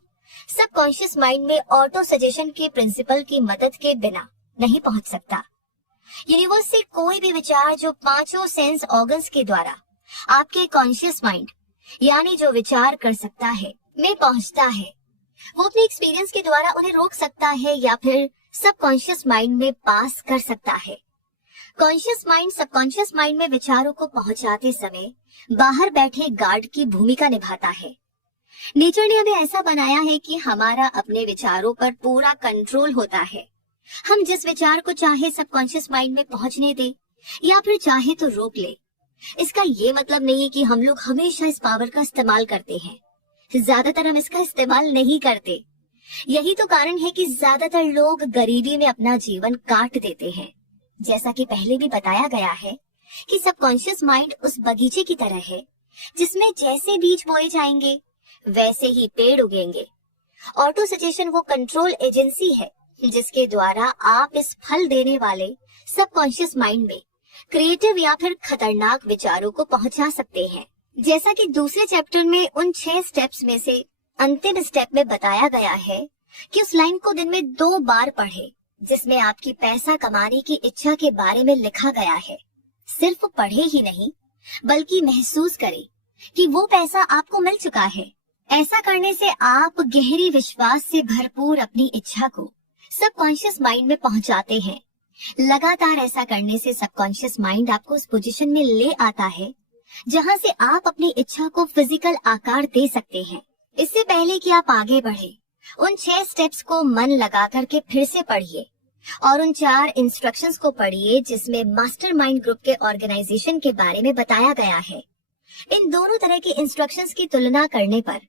सबकॉन्शियस माइंड में ऑटो सजेशन के प्रिंसिपल की मदद के बिना नहीं पहुंच सकता। यूनिवर्स से कोई भी विचार जो 5 सेंस ऑर्गन्स के द्वारा आपके कॉन्शियस माइंड, यानी जो विचार कर सकता है, में पहुंचता है, वो अपने एक्सपीरियंस के द्वारा उन्हें रोक सकता है या फिर सबकॉन्शियस माइंड में पास कर सकता है। कॉन्शियस माइंड सबकॉन्शियस माइंड में विचारों को पहुंचाते समय बाहर बैठे गार्ड की भूमिका निभाता है। नेचर ने हमें ऐसा बनाया है कि हमारा अपने विचारों पर पूरा कंट्रोल होता है। हम जिस विचार को चाहे सबकॉन्शियस माइंड में पहुंचने दे या फिर चाहे तो रोक ले। इसका ये मतलब नहीं है कि हम लोग हमेशा इस पावर का इस्तेमाल करते हैं। ज्यादातर हम इसका इस्तेमाल नहीं करते। यही तो कारण है कि ज्यादातर लोग गरीबी में अपना जीवन काट देते हैं। जैसा कि पहले भी बताया गया है कि सबकॉन्शियस माइंड उस बगीचे की तरह है जिसमें जैसे बीज बोए जाएंगे वैसे ही पेड़ उगेंगे। ऑटो सजेशन वो कंट्रोल एजेंसी है जिसके द्वारा आप इस फल देने वाले सबकॉन्शियस माइंड में क्रिएटिव या फिर खतरनाक विचारों को पहुंचा सकते हैं। जैसा कि दूसरे चैप्टर में उन 6 स्टेप्स में से अंतिम स्टेप में बताया गया है कि उस लाइन को दिन में 2 बार पढ़े जिसमें आपकी पैसा कमाने की इच्छा के बारे में लिखा गया है। सिर्फ पढ़े ही नहीं बल्कि महसूस करें कि वो पैसा आपको मिल चुका है। ऐसा करने से आप गहरी विश्वास से भरपूर अपनी इच्छा को सबकॉन्शियस माइंड में पहुंचाते हैं। लगातार ऐसा करने से सबकॉन्शियस माइंड आपको उस पोजीशन में ले आता है जहां से आप अपनी इच्छा को फिजिकल आकार दे सकते हैं। इससे पहले कि आप आगे बढ़े उन 6 स्टेप्स को मन लगा करके फिर से पढ़िए और उन 4 इंस्ट्रक्शंस को पढ़िए जिसमें मास्टरमाइंड ग्रुप के ऑर्गेनाइजेशन के बारे में बताया गया है। इन दोनों तरह के इंस्ट्रक्शंस की तुलना करने पर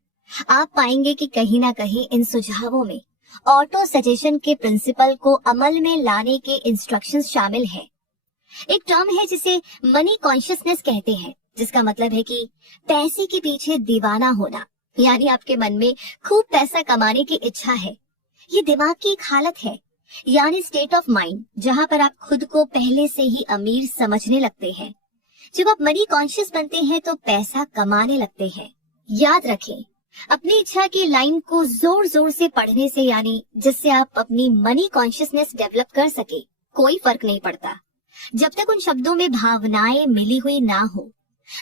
आप पाएंगे कि कहीं ना कहीं इन सुझावों में ऑटो सजेशन के प्रिंसिपल को अमल में लाने के इंस्ट्रक्शंस शामिल है। एक टर्म है जिसे मनी कॉन्शियसनेस कहते हैं, जिसका मतलब है कि पैसे के पीछे दीवाना होना, यानी आपके मन में खूब पैसा कमाने की इच्छा है। ये दिमाग की एक हालत है, यानी स्टेट ऑफ माइंड, जहां पर आप खुद को पहले से ही अमीर समझने लगते हैं। जब आप मनी कॉन्शियस बनते हैं तो पैसा कमाने लगते हैं। याद रखें, अपनी इच्छा की लाइन को जोर जोर से पढ़ने से, यानी जिससे आप अपनी मनी कॉन्शियसनेस डेवलप कर सके, कोई फर्क नहीं पड़ता जब तक उन शब्दों में भावनाएं मिली हुई ना हो।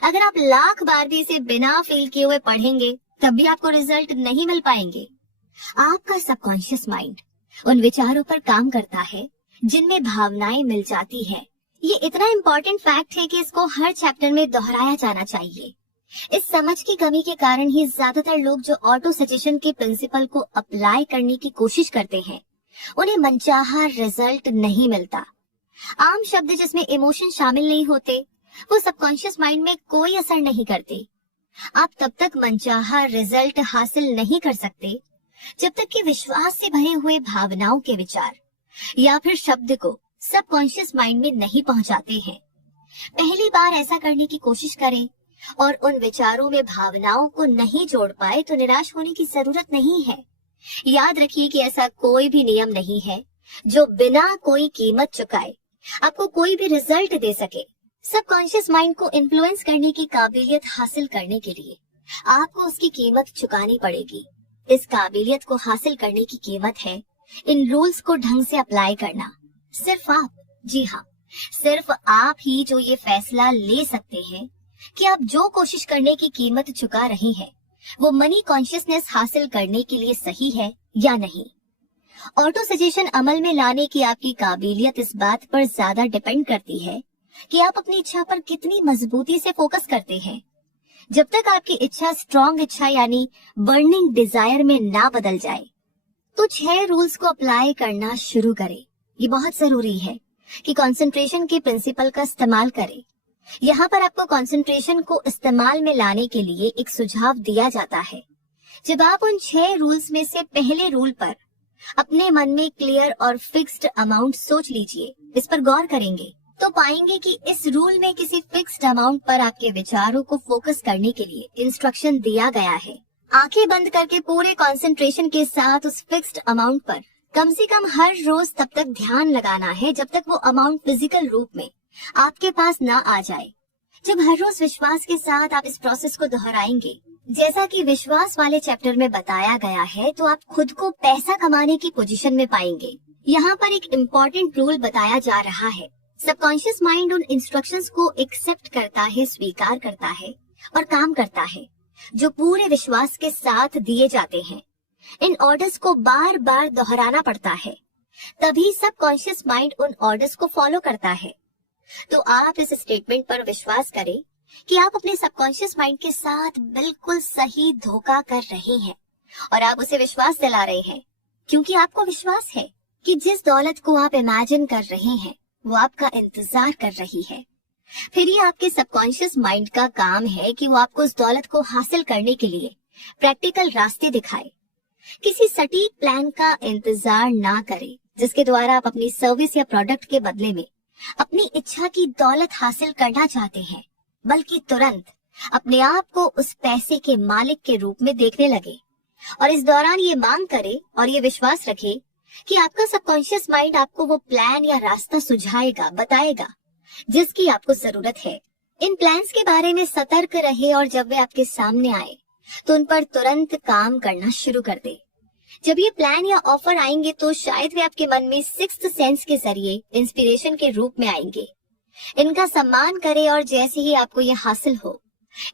अगर आप लाख बार भी इसे बिना फील किए हुए पढ़ेंगे तब भी आपको रिजल्ट नहीं मिल पाएंगे। आपका सबकॉन्शियस माइंड उन विचारों पर काम करता है जिनमें भावनाएं मिल जाती है। ये इतना इम्पोर्टेंट फैक्ट है कि इसको हर चैप्टर में दोहराया जाना चाहिए। इस समझ की कमी के कारण ही ज्यादातर लोग जो ऑटो सजेशन के प्रिंसिपल को अप्लाई करने की कोशिश करते हैं उन्हें मनचाहा रिजल्ट नहीं मिलता। आम शब्द जिसमें इमोशन शामिल नहीं होते वो सबकॉन्शियस माइंड में कोई असर नहीं करते। आप तब तक मनचाहा रिजल्ट हासिल नहीं कर सकते जब तक कि विश्वास से भरे हुए भावनाओं के विचार या फिर शब्द को सबकॉन्शियस माइंड में नहीं पहुंचाते हैं। पहली बार ऐसा करने की कोशिश करें और उन विचारों में भावनाओं को नहीं जोड़ पाए तो निराश होने की जरूरत नहीं है। याद रखिए कि ऐसा कोई भी नियम नहीं है जो बिना कोई कीमत चुकाए आपको कोई भी रिजल्ट दे सके। सबकॉन्शियस माइंड को इन्फ्लुएंस करने की काबिलियत हासिल करने के लिए आपको उसकी कीमत चुकानी पड़ेगी। इस काबिलियत को हासिल करने की कीमत है इन रूल्स को ढंग से अप्लाई करना। सिर्फ आप, जी हाँ, सिर्फ आप ही जो ये फैसला ले सकते हैं कि आप जो कोशिश करने की कीमत चुका रहे हैं वो मनी कॉन्शियसनेस हासिल करने के लिए सही है या नहीं। ऑटो सजेशन अमल में लाने की आपकी काबिलियत इस बात पर ज्यादा डिपेंड करती है कि आप अपनी इच्छा पर कितनी मजबूती से फोकस करते हैं। जब तक आपकी इच्छा स्ट्रॉन्ग इच्छा यानी बर्निंग डिजायर में ना बदल जाए तो 6 रूल्स को अप्लाई करना शुरू करें। ये बहुत जरूरी है कि कंसंट्रेशन के प्रिंसिपल का इस्तेमाल करें। यहाँ पर आपको कंसंट्रेशन को इस्तेमाल में लाने के लिए एक सुझाव दिया जाता है। जब आप उन 6 रूल्स में से पहले रूल पर अपने मन में क्लियर और फिक्स्ड अमाउंट सोच लीजिए, इस पर गौर करेंगे तो पाएंगे कि इस रूल में किसी फिक्स्ड अमाउंट पर आपके विचारों को फोकस करने के लिए इंस्ट्रक्शन दिया गया है। आंखें बंद करके पूरे कंसंट्रेशन के साथ उस फिक्स्ड अमाउंट पर कम से कम हर रोज तब तक ध्यान लगाना है जब तक वो अमाउंट फिजिकल रूप में आपके पास ना आ जाए। जब हर रोज विश्वास के साथ आप इस प्रोसेस को दोहराएंगे, जैसा कि विश्वास वाले चैप्टर में बताया गया है, तो आप खुद को पैसा कमाने की पोजीशन में पाएंगे। यहाँ पर एक इम्पोर्टेंट रूल बताया जा रहा है। सबकॉन्शियस माइंड उन इंस्ट्रक्शंस को एक्सेप्ट करता है, स्वीकार करता है और काम करता है जो पूरे विश्वास के साथ दिए जाते हैं। इन ऑर्डर्स को बार बार दोहराना पड़ता है, तभी सबकॉन्शियस माइंड उन ऑर्डर्स को फॉलो करता है। तो आप इस स्टेटमेंट पर विश्वास करें कि आप अपने सबकॉन्शियस माइंड के साथ बिल्कुल सही धोखा कर रहे हैं और आप उसे विश्वास दिला रहे हैं, क्योंकि आपको विश्वास है कि जिस दौलत को आप इमेजिन कर रहे हैं वो आपका इंतजार कर रही है। फिर ये आपके सबकॉन्शियस माइंड का काम है कि वो आपको उस दौलत को हासिल करने के लिए प्रैक्टिकल रास्ते दिखाए। किसी सटीक प्लान का इंतजार ना करें जिसके द्वारा आप अपनी सर्विस या प्रोडक्ट के बदले में अपनी इच्छा की दौलत हासिल करना चाहते हैं, बल्कि तुरंत अपने आप को उस पैसे के मालिक के रूप में देखने लगे और इस दौरान ये मांग करे और ये विश्वास रखे कि आपका सबकॉन्शियस माइंड आपको वो प्लान या रास्ता सुझाएगा, बताएगा जिसकी आपको जरूरत है। इन प्लान्स के बारे में सतर्क रहे और जब वे आपके सामने आए तो उन पर तुरंत काम करना शुरू कर दे। जब ये प्लान या ऑफर आएंगे तो शायद वे आपके मन में सिक्स्थ सेंस के जरिए इंस्पिरेशन के रूप में आएंगे। इनका सम्मान करें और जैसे ही आपको ये हासिल हो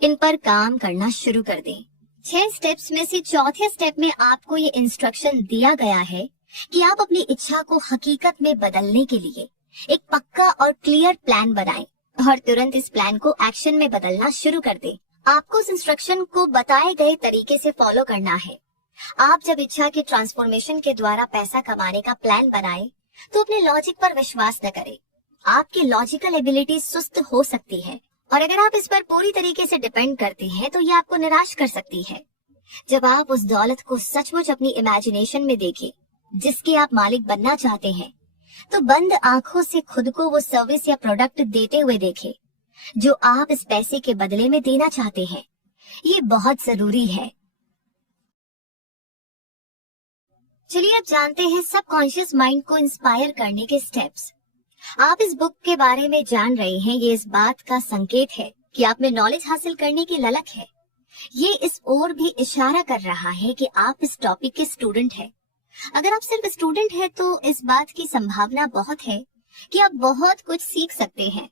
इन पर काम करना शुरू कर दें। 6 स्टेप्स में से चौथे स्टेप में आपको ये इंस्ट्रक्शन दिया गया है कि आप अपनी इच्छा को हकीकत में बदलने के लिए एक पक्का और क्लियर प्लान बनाएं और तुरंत इस प्लान को एक्शन में बदलना शुरू कर दें। आपको उस इंस्ट्रक्शन को बताए गए तरीके से फॉलो करना है। आप जब इच्छा के ट्रांसफॉर्मेशन के द्वारा पैसा कमाने का प्लान बनाएं तो अपने लॉजिक पर विश्वास न करें। आपकी लॉजिकल एबिलिटी सुस्त हो सकती है और अगर आप इस पर पूरी तरीके से डिपेंड करते हैं तो ये आपको निराश कर सकती है। जब आप उस दौलत को सचमुच अपनी इमेजिनेशन में देखें जिसके आप मालिक बनना चाहते हैं, तो बंद आंखों से खुद को वो सर्विस या प्रोडक्ट देते हुए देखें जो आप इस पैसे के बदले में देना चाहते हैं। ये बहुत जरूरी है। चलिए अब जानते हैं सबकॉन्शियस माइंड को इंस्पायर करने के स्टेप्स। आप इस बुक के बारे में जान रहे हैं, ये इस बात का संकेत है कि आप में नॉलेज हासिल करने की ललक है। ये इस ओर भी इशारा कर रहा है कि आप इस टॉपिक के स्टूडेंट हैं। अगर आप सिर्फ स्टूडेंट हैं तो इस बात की संभावना बहुत है कि आप बहुत कुछ सीख सकते हैं,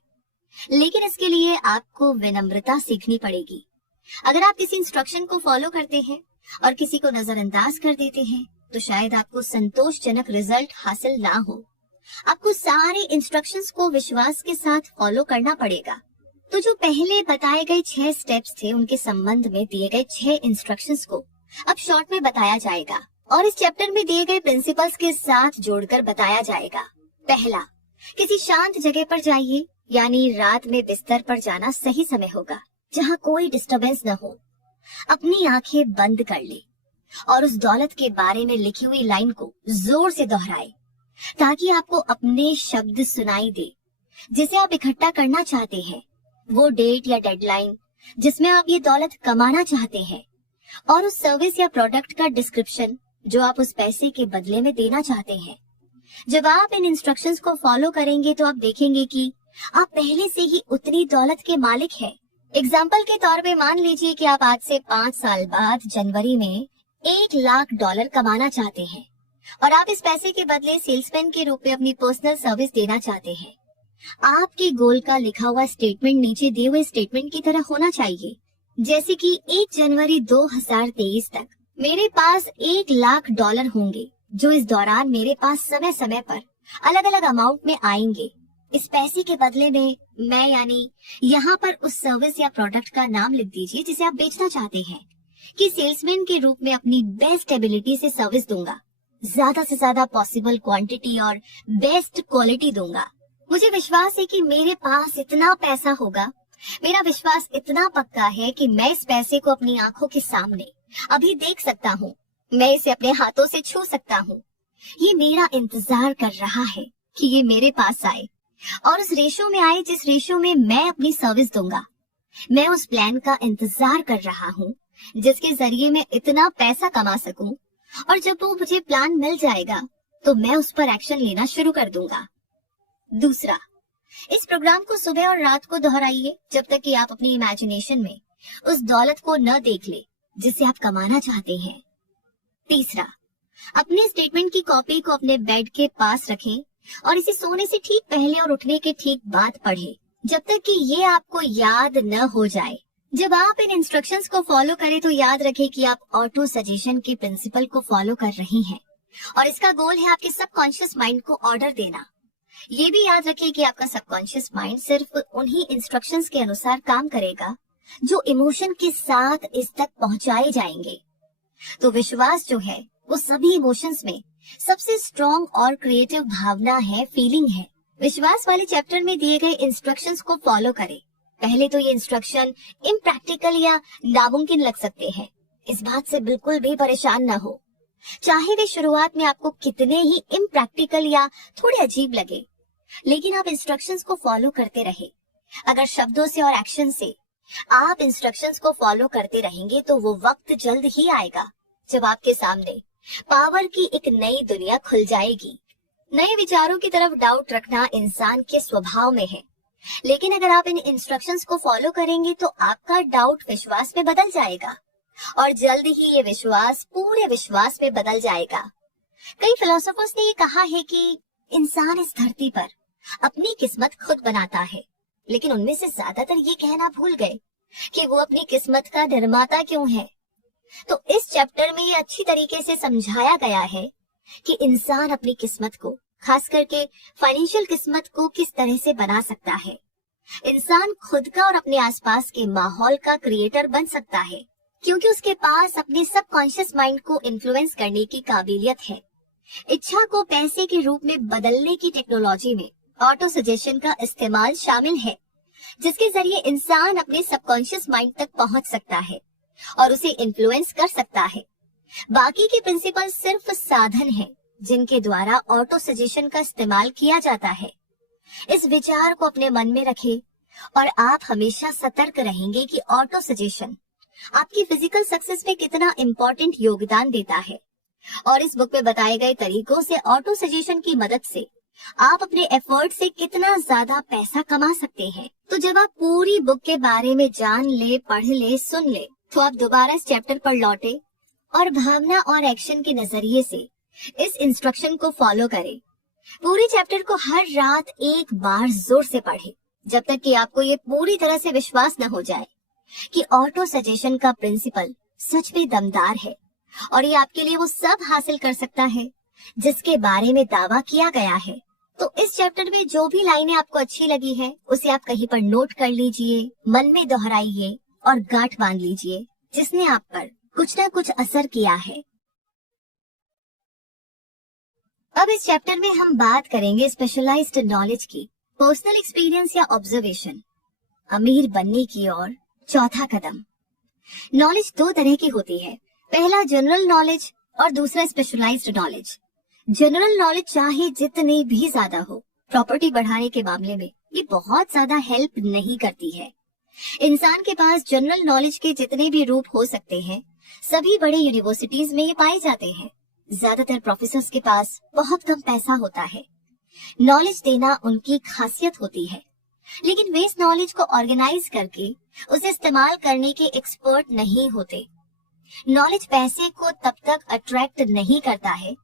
लेकिन इसके लिए आपको विनम्रता सीखनी पड़ेगी। अगर आप किसी इंस्ट्रक्शन को फॉलो करते हैं और किसी को नजरअंदाज कर देते हैं तो शायद आपको संतोषजनक रिजल्ट हासिल ना हो। आपको सारे इंस्ट्रक्शंस को विश्वास के साथ फॉलो करना पड़ेगा। तो जो पहले बताए गए 6 स्टेप्स थे उनके संबंध में दिए गए 6 इंस्ट्रक्शंस को अब शॉर्ट में बताया जाएगा और इस चैप्टर में दिए गए प्रिंसिपल्स के साथ जोड़कर बताया जाएगा। पहला, किसी शांत जगह पर जाइए, यानी रात में बिस्तर पर जाना सही समय होगा जहाँ कोई डिस्टरबेंस न हो। अपनी आंखें बंद कर ले और उस दौलत के बारे में लिखी हुई लाइन को जोर से दोहराए ताकि आपको अपने शब्द सुनाई दे जिसे आप इकट्ठा करना चाहते हैं, वो डेट या डेडलाइन जिसमें आप ये दौलत कमाना चाहते हैं और उस सर्विस या प्रोडक्ट का डिस्क्रिप्शन जो आप उस पैसे के बदले में देना चाहते हैं। जब आप इन इंस्ट्रक्शंस को फॉलो करेंगे तो आप देखेंगे कि आप पहले से ही उतनी दौलत के मालिक हैं। एग्जाम्पल के तौर पे मान लीजिए कि आप आज से 5 साल बाद जनवरी में $1 लाख कमाना चाहते हैं और आप इस पैसे के बदले सेल्समैन के रूप में अपनी पर्सनल सर्विस देना चाहते हैं। आपके गोल का लिखा हुआ स्टेटमेंट नीचे दिए हुए स्टेटमेंट की तरह होना चाहिए, जैसे कि 1 जनवरी 2023 तक मेरे पास $1 लाख होंगे जो इस दौरान मेरे पास समय समय पर अलग अलग अमाउंट में आएंगे। इस पैसे के बदले में मैं, यानी यहाँ पर उस सर्विस या प्रोडक्ट का नाम लिख दीजिए जिसे आप बेचना चाहते हैं, कि सेल्समैन के रूप में अपनी बेस्ट एबिलिटी से सर्विस दूंगा, ज्यादा से ज्यादा पॉसिबल क्वांटिटी और बेस्ट क्वालिटी दूंगा। मुझे विश्वास है कि मेरे पास इतना पैसा होगा, मेरा विश्वास इतना पक्का है कि मैं इस पैसे को अपनी आंखों के सामने अभी देख सकता हूँ, मैं इसे अपने हाथों से छू सकता हूँ। ये मेरा इंतजार कर रहा है कि ये मेरे पास आए और उस रेशो में आए जिस रेशो में मैं अपनी सर्विस दूंगा। मैं उस प्लान का इंतजार कर रहा हूँ जिसके जरिए मैं इतना पैसा कमा सकूं और जब वो मुझे प्लान मिल जाएगा तो मैं उस पर एक्शन लेना शुरू कर दूंगा। दूसरा, इस प्रोग्राम को सुबह और रात को दोहराइए जब तक कि आप अपनी इमेजिनेशन में उस दौलत को न देख ले जिसे आप कमाना चाहते हैं। तीसरा, अपने स्टेटमेंट की कॉपी को अपने बेड के पास रखें और इसे सोने से ठीक पहले और उठने के ठीक बाद पढ़ें जब तक कि ये आपको याद न हो जाए। जब आप इन इंस्ट्रक्शंस को फॉलो करें तो याद रखें कि आप ऑटो सजेशन के प्रिंसिपल को फॉलो कर रही हैं और इसका गोल है आपके सबकॉन्शियस माइंड को ऑर्डर देना। ये भी याद रखिए कि आपका सबकॉन्शियस माइंड सिर्फ उन्हीं इंस्ट्रक्शंस के अनुसार काम करेगा जो इमोशन के साथ इस तक पहुंचाए जाएंगे। तो विश्वास जो है वो सभी इमोशंस में सबसे स्ट्रॉन्ग और क्रिएटिव भावना है, फीलिंग है। विश्वास वाले चैप्टर में दिए गए इंस्ट्रक्शंस को फॉलो करें। पहले तो ये इंस्ट्रक्शन इम्प्रैक्टिकल या नामुमकिन लग सकते हैं, इस बात से बिल्कुल भी परेशान ना हो। चाहे वे शुरुआत में आपको कितने ही इम्प्रैक्टिकल या थोड़े अजीब लगे, लेकिन आप इंस्ट्रक्शंस को फॉलो करते रहे। अगर शब्दों से और एक्शन से आप इंस्ट्रक्शंस को फॉलो करते रहेंगे तो वो वक्त जल्द ही आएगा जब आपके सामने पावर की एक नई दुनिया खुल जाएगी। नए विचारों की तरफ डाउट रखना इंसान के स्वभाव में है, लेकिन अगर आप इन इंस्ट्रक्शंस को फॉलो करेंगे तो आपका डाउट विश्वास में बदल जाएगा और जल्द ही ये विश्वास पूरे विश्वास में बदल जाएगा। कई फिलोसोफर्स ने ये कहा है कि इंसान इस धरती पर अपनी किस्मत खुद बनाता है, लेकिन उनमें से ज्यादातर ये कहना भूल गए कि वो अपनी किस्मत का निर्माता क्यों है। तो इस चैप्टर में ये अच्छी तरीके से समझाया गया है कि इंसान अपनी किस्मत को, खास करके फाइनेंशियल किस्मत को, किस तरह से बना सकता है। इंसान खुद का और अपने आसपास के माहौल का क्रिएटर बन सकता है, क्योंकि उसके पास अपने सबकॉन्शियस माइंड को इन्फ्लुएंस करने की काबिलियत है। इच्छा को पैसे के रूप में बदलने की टेक्नोलॉजी में ऑटो सजेशन का इस्तेमाल शामिल है, जिसके जरिए इंसान अपने सबकॉन्शियस माइंड तक पहुंच सकता है और उसे इन्फ्लुएंस कर सकता है। बाकी के प्रिंसिपल सिर्फ साधन हैं जिनके द्वारा ऑटो सजेशन का इस्तेमाल किया जाता है। इस विचार को अपने मन में रखें और आप हमेशा सतर्क रहेंगे कि ऑटो सजेशन आपकी फिजिकल सक्सेस में कितना इम्पोर्टेंट योगदान देता है। और इस बुक में बताए गए तरीकों से ऑटो सजेशन की मदद से आप अपने एफर्ट से कितना ज्यादा पैसा कमा सकते हैं। तो जब आप पूरी बुक के बारे में जान ले, पढ़ ले, सुन ले, तो आप दोबारा इस चैप्टर पर लौटे और भावना और एक्शन के नजरिए से इस इंस्ट्रक्शन को फॉलो करें। पूरे चैप्टर को हर रात एक बार जोर से पढ़ें, जब तक कि आपको ये पूरी तरह से विश्वास न हो जाए कि ऑटो सजेशन का प्रिंसिपल सच में दमदार है और ये आपके लिए वो सब हासिल कर सकता है जिसके बारे में दावा किया गया है। तो इस चैप्टर में जो भी लाइनें आपको अच्छी लगी है उसे आप कहीं पर नोट कर लीजिए, मन में दोहराइए और गांठ बांध लीजिए, जिसने आप पर कुछ ना कुछ असर किया है। अब इस चैप्टर में हम बात करेंगे स्पेशलाइज्ड नॉलेज की, पर्सनल एक्सपीरियंस या ऑब्जर्वेशन, अमीर बनने की ओर चौथा कदम। नॉलेज दो तरह की होती है, पहला जनरल नॉलेज और दूसरा स्पेशलाइज्ड नॉलेज। जनरल नॉलेज चाहे जितनी भी ज्यादा हो, प्रॉपर्टी बढ़ाने के मामले में ये बहुत ज्यादा हेल्प नहीं करती है। इंसान के पास जनरल नॉलेज के जितने भी रूप हो सकते हैं सभी बड़े यूनिवर्सिटीज में ये पाए जाते हैं। ज्यादातर प्रोफेसर्स के पास बहुत कम पैसा होता है। नॉलेज देना उनकी खासियत होती है, लेकिन वे इस नॉलेज को ऑर्गेनाइज करके उसे इस्तेमाल करने के एक्सपर्ट नहीं होते। नॉलेज पैसे को तब तक अट्रैक्ट नहीं करता है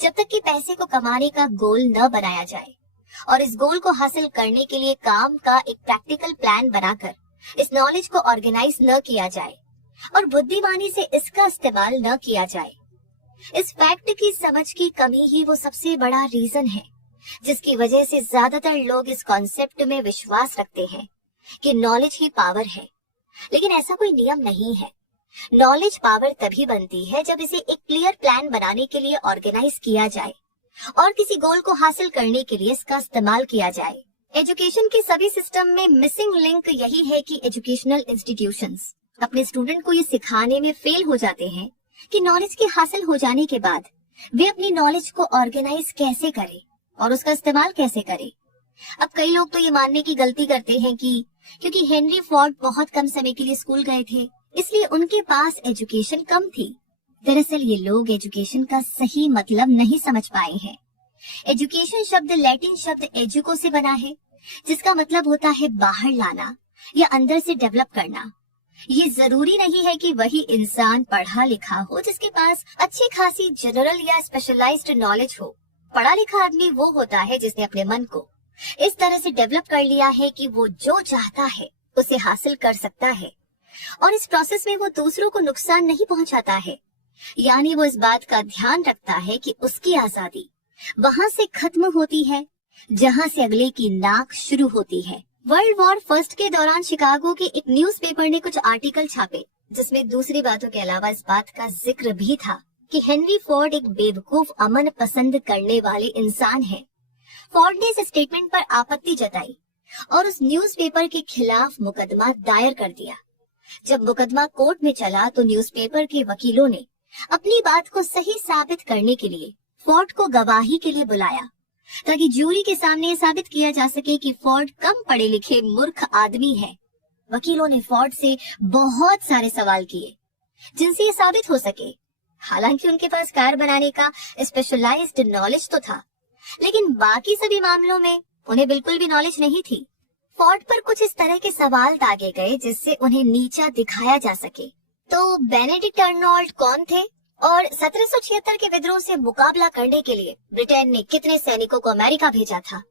जब तक कि पैसे को कमाने का गोल न बनाया जाए और इस गोल को हासिल करने के लिए काम का एक प्रैक्टिकल प्लान बनाकर इस नॉलेज को ऑर्गेनाइज न किया जाए और बुद्धिमानी से इसका इस्तेमाल न किया जाए। इस फैक्ट की समझ की कमी ही वो सबसे बड़ा रीजन है जिसकी वजह से ज्यादातर लोग इस कॉन्सेप्ट में विश्वास रखते हैं कि नॉलेज ही पावर है, लेकिन ऐसा कोई नियम नहीं है। नॉलेज पावर तभी बनती है जब इसे एक क्लियर प्लान बनाने के लिए ऑर्गेनाइज किया जाए और किसी गोल को हासिल करने के लिए इसका इस्तेमाल किया जाए। एजुकेशन के सभी सिस्टम में मिसिंग लिंक यही है कि एजुकेशनल इंस्टीट्यूशंस अपने स्टूडेंट को ये सिखाने में फेल हो जाते हैं कि नॉलेज के हासिल हो जाने के बाद वे अपनी नॉलेज को ऑर्गेनाइज कैसे करें और उसका इस्तेमाल कैसे करें। अब कई लोग तो ये मानने की गलती करते हैं कि क्योंकि हेनरी फोर्ड बहुत कम समय के लिए स्कूल गए थे इसलिए उनके पास एजुकेशन कम थी। दरअसल ये लोग एजुकेशन का सही मतलब नहीं समझ पाए हैं। एजुकेशन शब्द लैटिन शब्द एजुको से बना है, जिसका मतलब होता है बाहर लाना या अंदर से डेवलप करना। ये जरूरी नहीं है कि वही इंसान पढ़ा लिखा हो जिसके पास अच्छी खासी जनरल या स्पेशलाइज्ड नॉलेज हो। पढ़ा लिखा आदमी वो होता है जिसने अपने मन को इस तरह से डेवलप कर लिया है कि वो जो चाहता है उसे हासिल कर सकता है और इस प्रोसेस में वो दूसरों को नुकसान नहीं पहुंचाता है। यानी वो इस बात का ध्यान रखता है कि उसकी आजादी वहां से खत्म होती है जहां से अगले की नाक शुरू होती है। वर्ल्ड वॉर फर्स्ट के दौरान शिकागो के एक न्यूज़पेपर ने कुछ आर्टिकल छापे जिसमें दूसरी बातों के अलावा इस बात का जिक्र भी था कि हेनरी फोर्ड एक बेवकूफ अमन पसंद करने वाले इंसान है। फोर्ड ने इस स्टेटमेंट पर आपत्ति जताई और उस न्यूज़पेपर के खिलाफ मुकदमा दायर कर दिया। जब मुकदमा कोर्ट में चला तो न्यूज़पेपर के वकीलों ने अपनी बात को सही साबित करने के लिए फोर्ड को गवाही के लिए बुलाया ताकि जूरी के सामने ये साबित किया जा सके कि फोर्ड कम पढ़े लिखे मूर्ख आदमी है। वकीलों ने फोर्ड से बहुत सारे सवाल किए जिनसे ये साबित हो सके। हालांकि उनके पास कार बनाने का स्पेशलाइज्ड नॉलेज तो था, लेकिन बाकी सभी मामलों में उन्हें बिल्कुल भी नॉलेज नहीं थी। फोर्ड पर कुछ इस तरह के सवाल दागे गए जिससे उन्हें नीचा दिखाया जा सके। तो बेनेडिक्ट अर्नोल्ड कौन थे और 1776 के विद्रोह से मुकाबला करने के लिए ब्रिटेन ने कितने सैनिकों को अमेरिका भेजा था?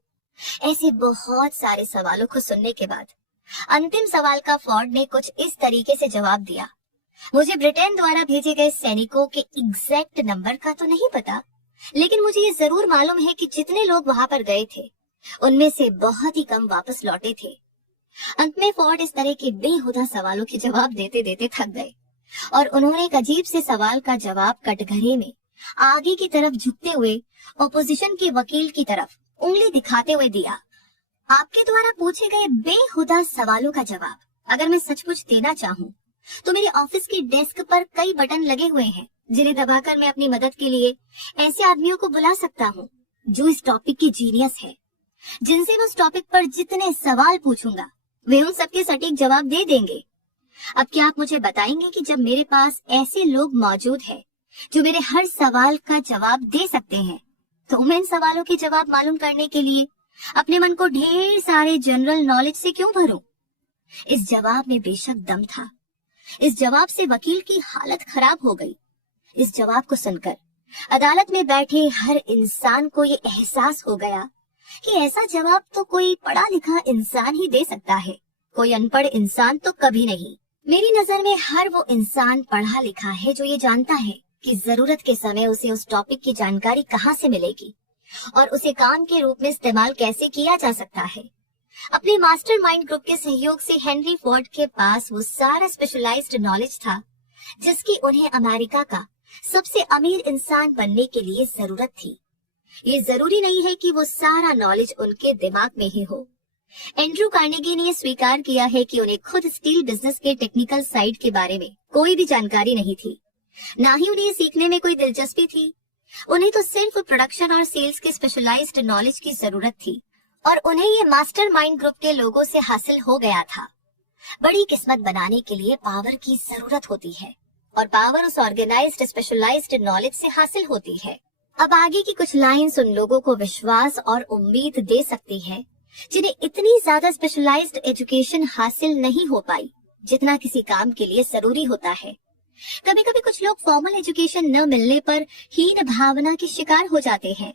ऐसे बहुत सारे सवालों को सुनने के बाद अंतिम सवाल का फोर्ड ने कुछ इस तरीके से जवाब दिया, मुझे ब्रिटेन द्वारा भेजे गए सैनिकों के एग्जैक्ट नंबर का तो नहीं पता, लेकिन मुझे ये जरूर मालूम है कि जितने लोग वहां पर गए थे उनमें से बहुत ही कम वापस लौटे थे। अंत में फोर्ड इस तरह के बेहुदा सवालों के जवाब देते देते थक गए और उन्होंने एक अजीब से सवाल का जवाब कटघरे में आगे की तरफ झुकते हुए ऑपोजिशन के वकील की तरफ उंगली दिखाते हुए दिया। आपके द्वारा पूछे गए बेहुदा सवालों का जवाब अगर मैं सचमुच देना चाहूँ तो मेरे ऑफिस की डेस्क पर कई बटन लगे हुए हैं जिन्हें दबाकर मैं अपनी मदद के लिए ऐसे आदमियों को बुला सकता हूँ जो इस टॉपिक के जीनियस है, जिनसे मैं उस टॉपिक पर जितने सवाल पूछूंगा वे उन सबके सटीक जवाब दे देंगे। अब क्या आप मुझे बताएंगे कि जब मेरे पास ऐसे लोग मौजूद हैं जो मेरे हर सवाल का जवाब दे सकते हैं, तो मैं इन सवालों के जवाब मालूम करने के लिए अपने मन को ढेर सारे जनरल नॉलेज से क्यों भरूं? इस जवाब में बेशक दम था। इस जवाब से वकील की हालत खराब हो गई। इस जवाब को सुनकर अदालत में बैठे हर इंसान को ये एहसास हो गया कि ऐसा जवाब तो कोई पढ़ा लिखा इंसान ही दे सकता है, कोई अनपढ़ इंसान तो कभी नहीं। मेरी नजर में हर वो इंसान पढ़ा लिखा है जो ये जानता है कि जरूरत के समय उसे उस टॉपिक की जानकारी कहाँ से मिलेगी और उसे काम के रूप में इस्तेमाल कैसे किया जा सकता है। अपने मास्टरमाइंड ग्रुप के सहयोग से हेनरी फोर्ड के पास वो सारा स्पेशलाइज्ड नॉलेज था जिसकी उन्हें अमेरिका का सबसे अमीर इंसान बनने के लिए जरूरत थी। ये जरूरी नहीं है कि वो सारा नॉलेज उनके दिमाग में ही हो। एंड्रू कार्नेगी ने स्वीकार किया है कि उन्हें खुद स्टील बिजनेस के टेक्निकल साइड के बारे में कोई भी जानकारी नहीं थी, ना ही उन्हें सीखने में कोई दिलचस्पी थी। उन्हें तो सिर्फ प्रोडक्शन और सेल्स के स्पेशलाइज्ड नॉलेज की जरूरत थी और उन्हें ये मास्टरमाइंड ग्रुप के लोगों से हासिल हो गया था। बड़ी किस्मत बनाने के लिए पावर की जरूरत होती है और पावर उस ऑर्गेनाइज्ड स्पेशलाइज्ड नॉलेज से हासिल होती है। अब आगे की कुछ लाइन्स उन लोगों को विश्वास और उम्मीद दे सकती है जिन्हें इतनी ज्यादा स्पेशलाइज्ड एजुकेशन हासिल नहीं हो पाई जितना किसी काम के लिए जरूरी होता है। कभी कभी कुछ लोग फॉर्मल एजुकेशन न मिलने पर हीन भावना के शिकार हो जाते हैं।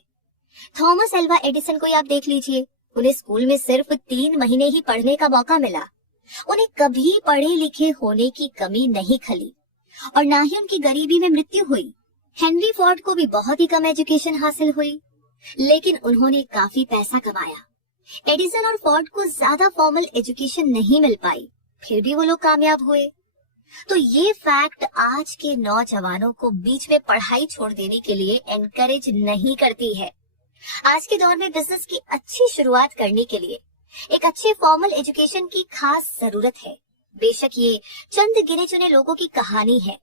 थॉमस एल्वा एडिसन को ही आप देख लीजिए, उन्हें स्कूल में सिर्फ 3 महीने ही पढ़ने का मौका मिला। उन्हें कभी पढ़े लिखे होने की कमी नहीं खली और ना ही उनकी गरीबी में मृत्यु हुई। हेनरी फोर्ड को भी बहुत ही कम एजुकेशन हासिल हुई, लेकिन उन्होंने काफी पैसा कमाया। एडिसन और फोर्ड को ज्यादा फॉर्मल एजुकेशन नहीं मिल पाई, फिर भी वो लोग कामयाब हुए। तो ये फैक्ट आज के नौजवानों को बीच में पढ़ाई छोड़ देने के लिए एनकरेज नहीं करती है। आज के दौर में बिजनेस की अच्छी शुरुआत करने के लिए एक अच्छे फॉर्मल एजुकेशन की खास जरूरत है। बेशक ये चंद गिने चुने लोगों की कहानी है।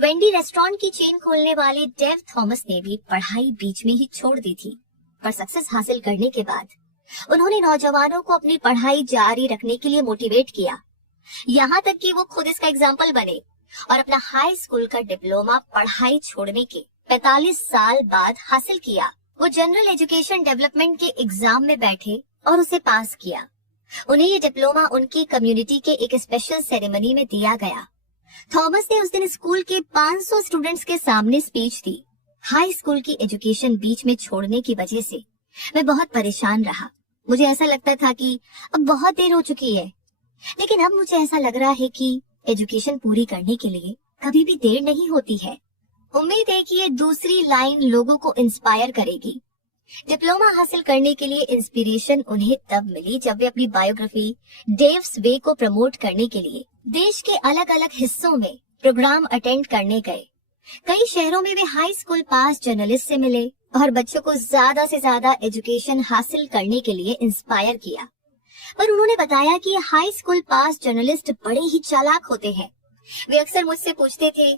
वेंडी रेस्टोरेंट की चेन खोलने वाले डेव थॉमस ने भी पढ़ाई बीच में ही छोड़ दी थी, पर सक्सेस हासिल करने के बाद उन्होंने नौजवानों को अपनी पढ़ाई जारी रखने के लिए मोटिवेट किया, यहाँ तक कि वो खुद इसका एग्जाम्पल बने और अपना हाई स्कूल का डिप्लोमा पढ़ाई छोड़ने के 45 साल बाद हासिल किया। वो जनरल एजुकेशन डेवलपमेंट के एग्जाम में बैठे और उसे पास किया। उन्हें ये डिप्लोमा उनकी कम्युनिटी के एक स्पेशल सेरेमनी में दिया गया। थॉमस ने उस दिन स्कूल के 500 स्टूडेंट्स के सामने स्पीच दी। हाई स्कूल की एजुकेशन बीच में छोड़ने की वजह से मैं बहुत परेशान रहा। मुझे ऐसा लगता था कि अब बहुत देर हो चुकी है, लेकिन अब मुझे ऐसा लग रहा है कि एजुकेशन पूरी करने के लिए कभी भी देर नहीं होती है। उम्मीद है कि ये दूसरी लाइन लोगों को इंस्पायर करेगी। डिप्लोमा हासिल करने के लिए इंस्पिरेशन उन्हें तब मिली जब वे अपनी बायोग्राफी डेव्स वे को प्रमोट करने के लिए देश के अलग अलग हिस्सों में प्रोग्राम अटेंड करने गए। कई शहरों में वे हाई स्कूल पास जर्नलिस्ट से मिले और बच्चों को ज्यादा से ज्यादा एजुकेशन हासिल करने के लिए इंस्पायर किया। पर उन्होंने बताया कि हाई स्कूल पास जर्नलिस्ट बड़े ही चालाक होते हैं। वे अक्सर मुझसे पूछते थे,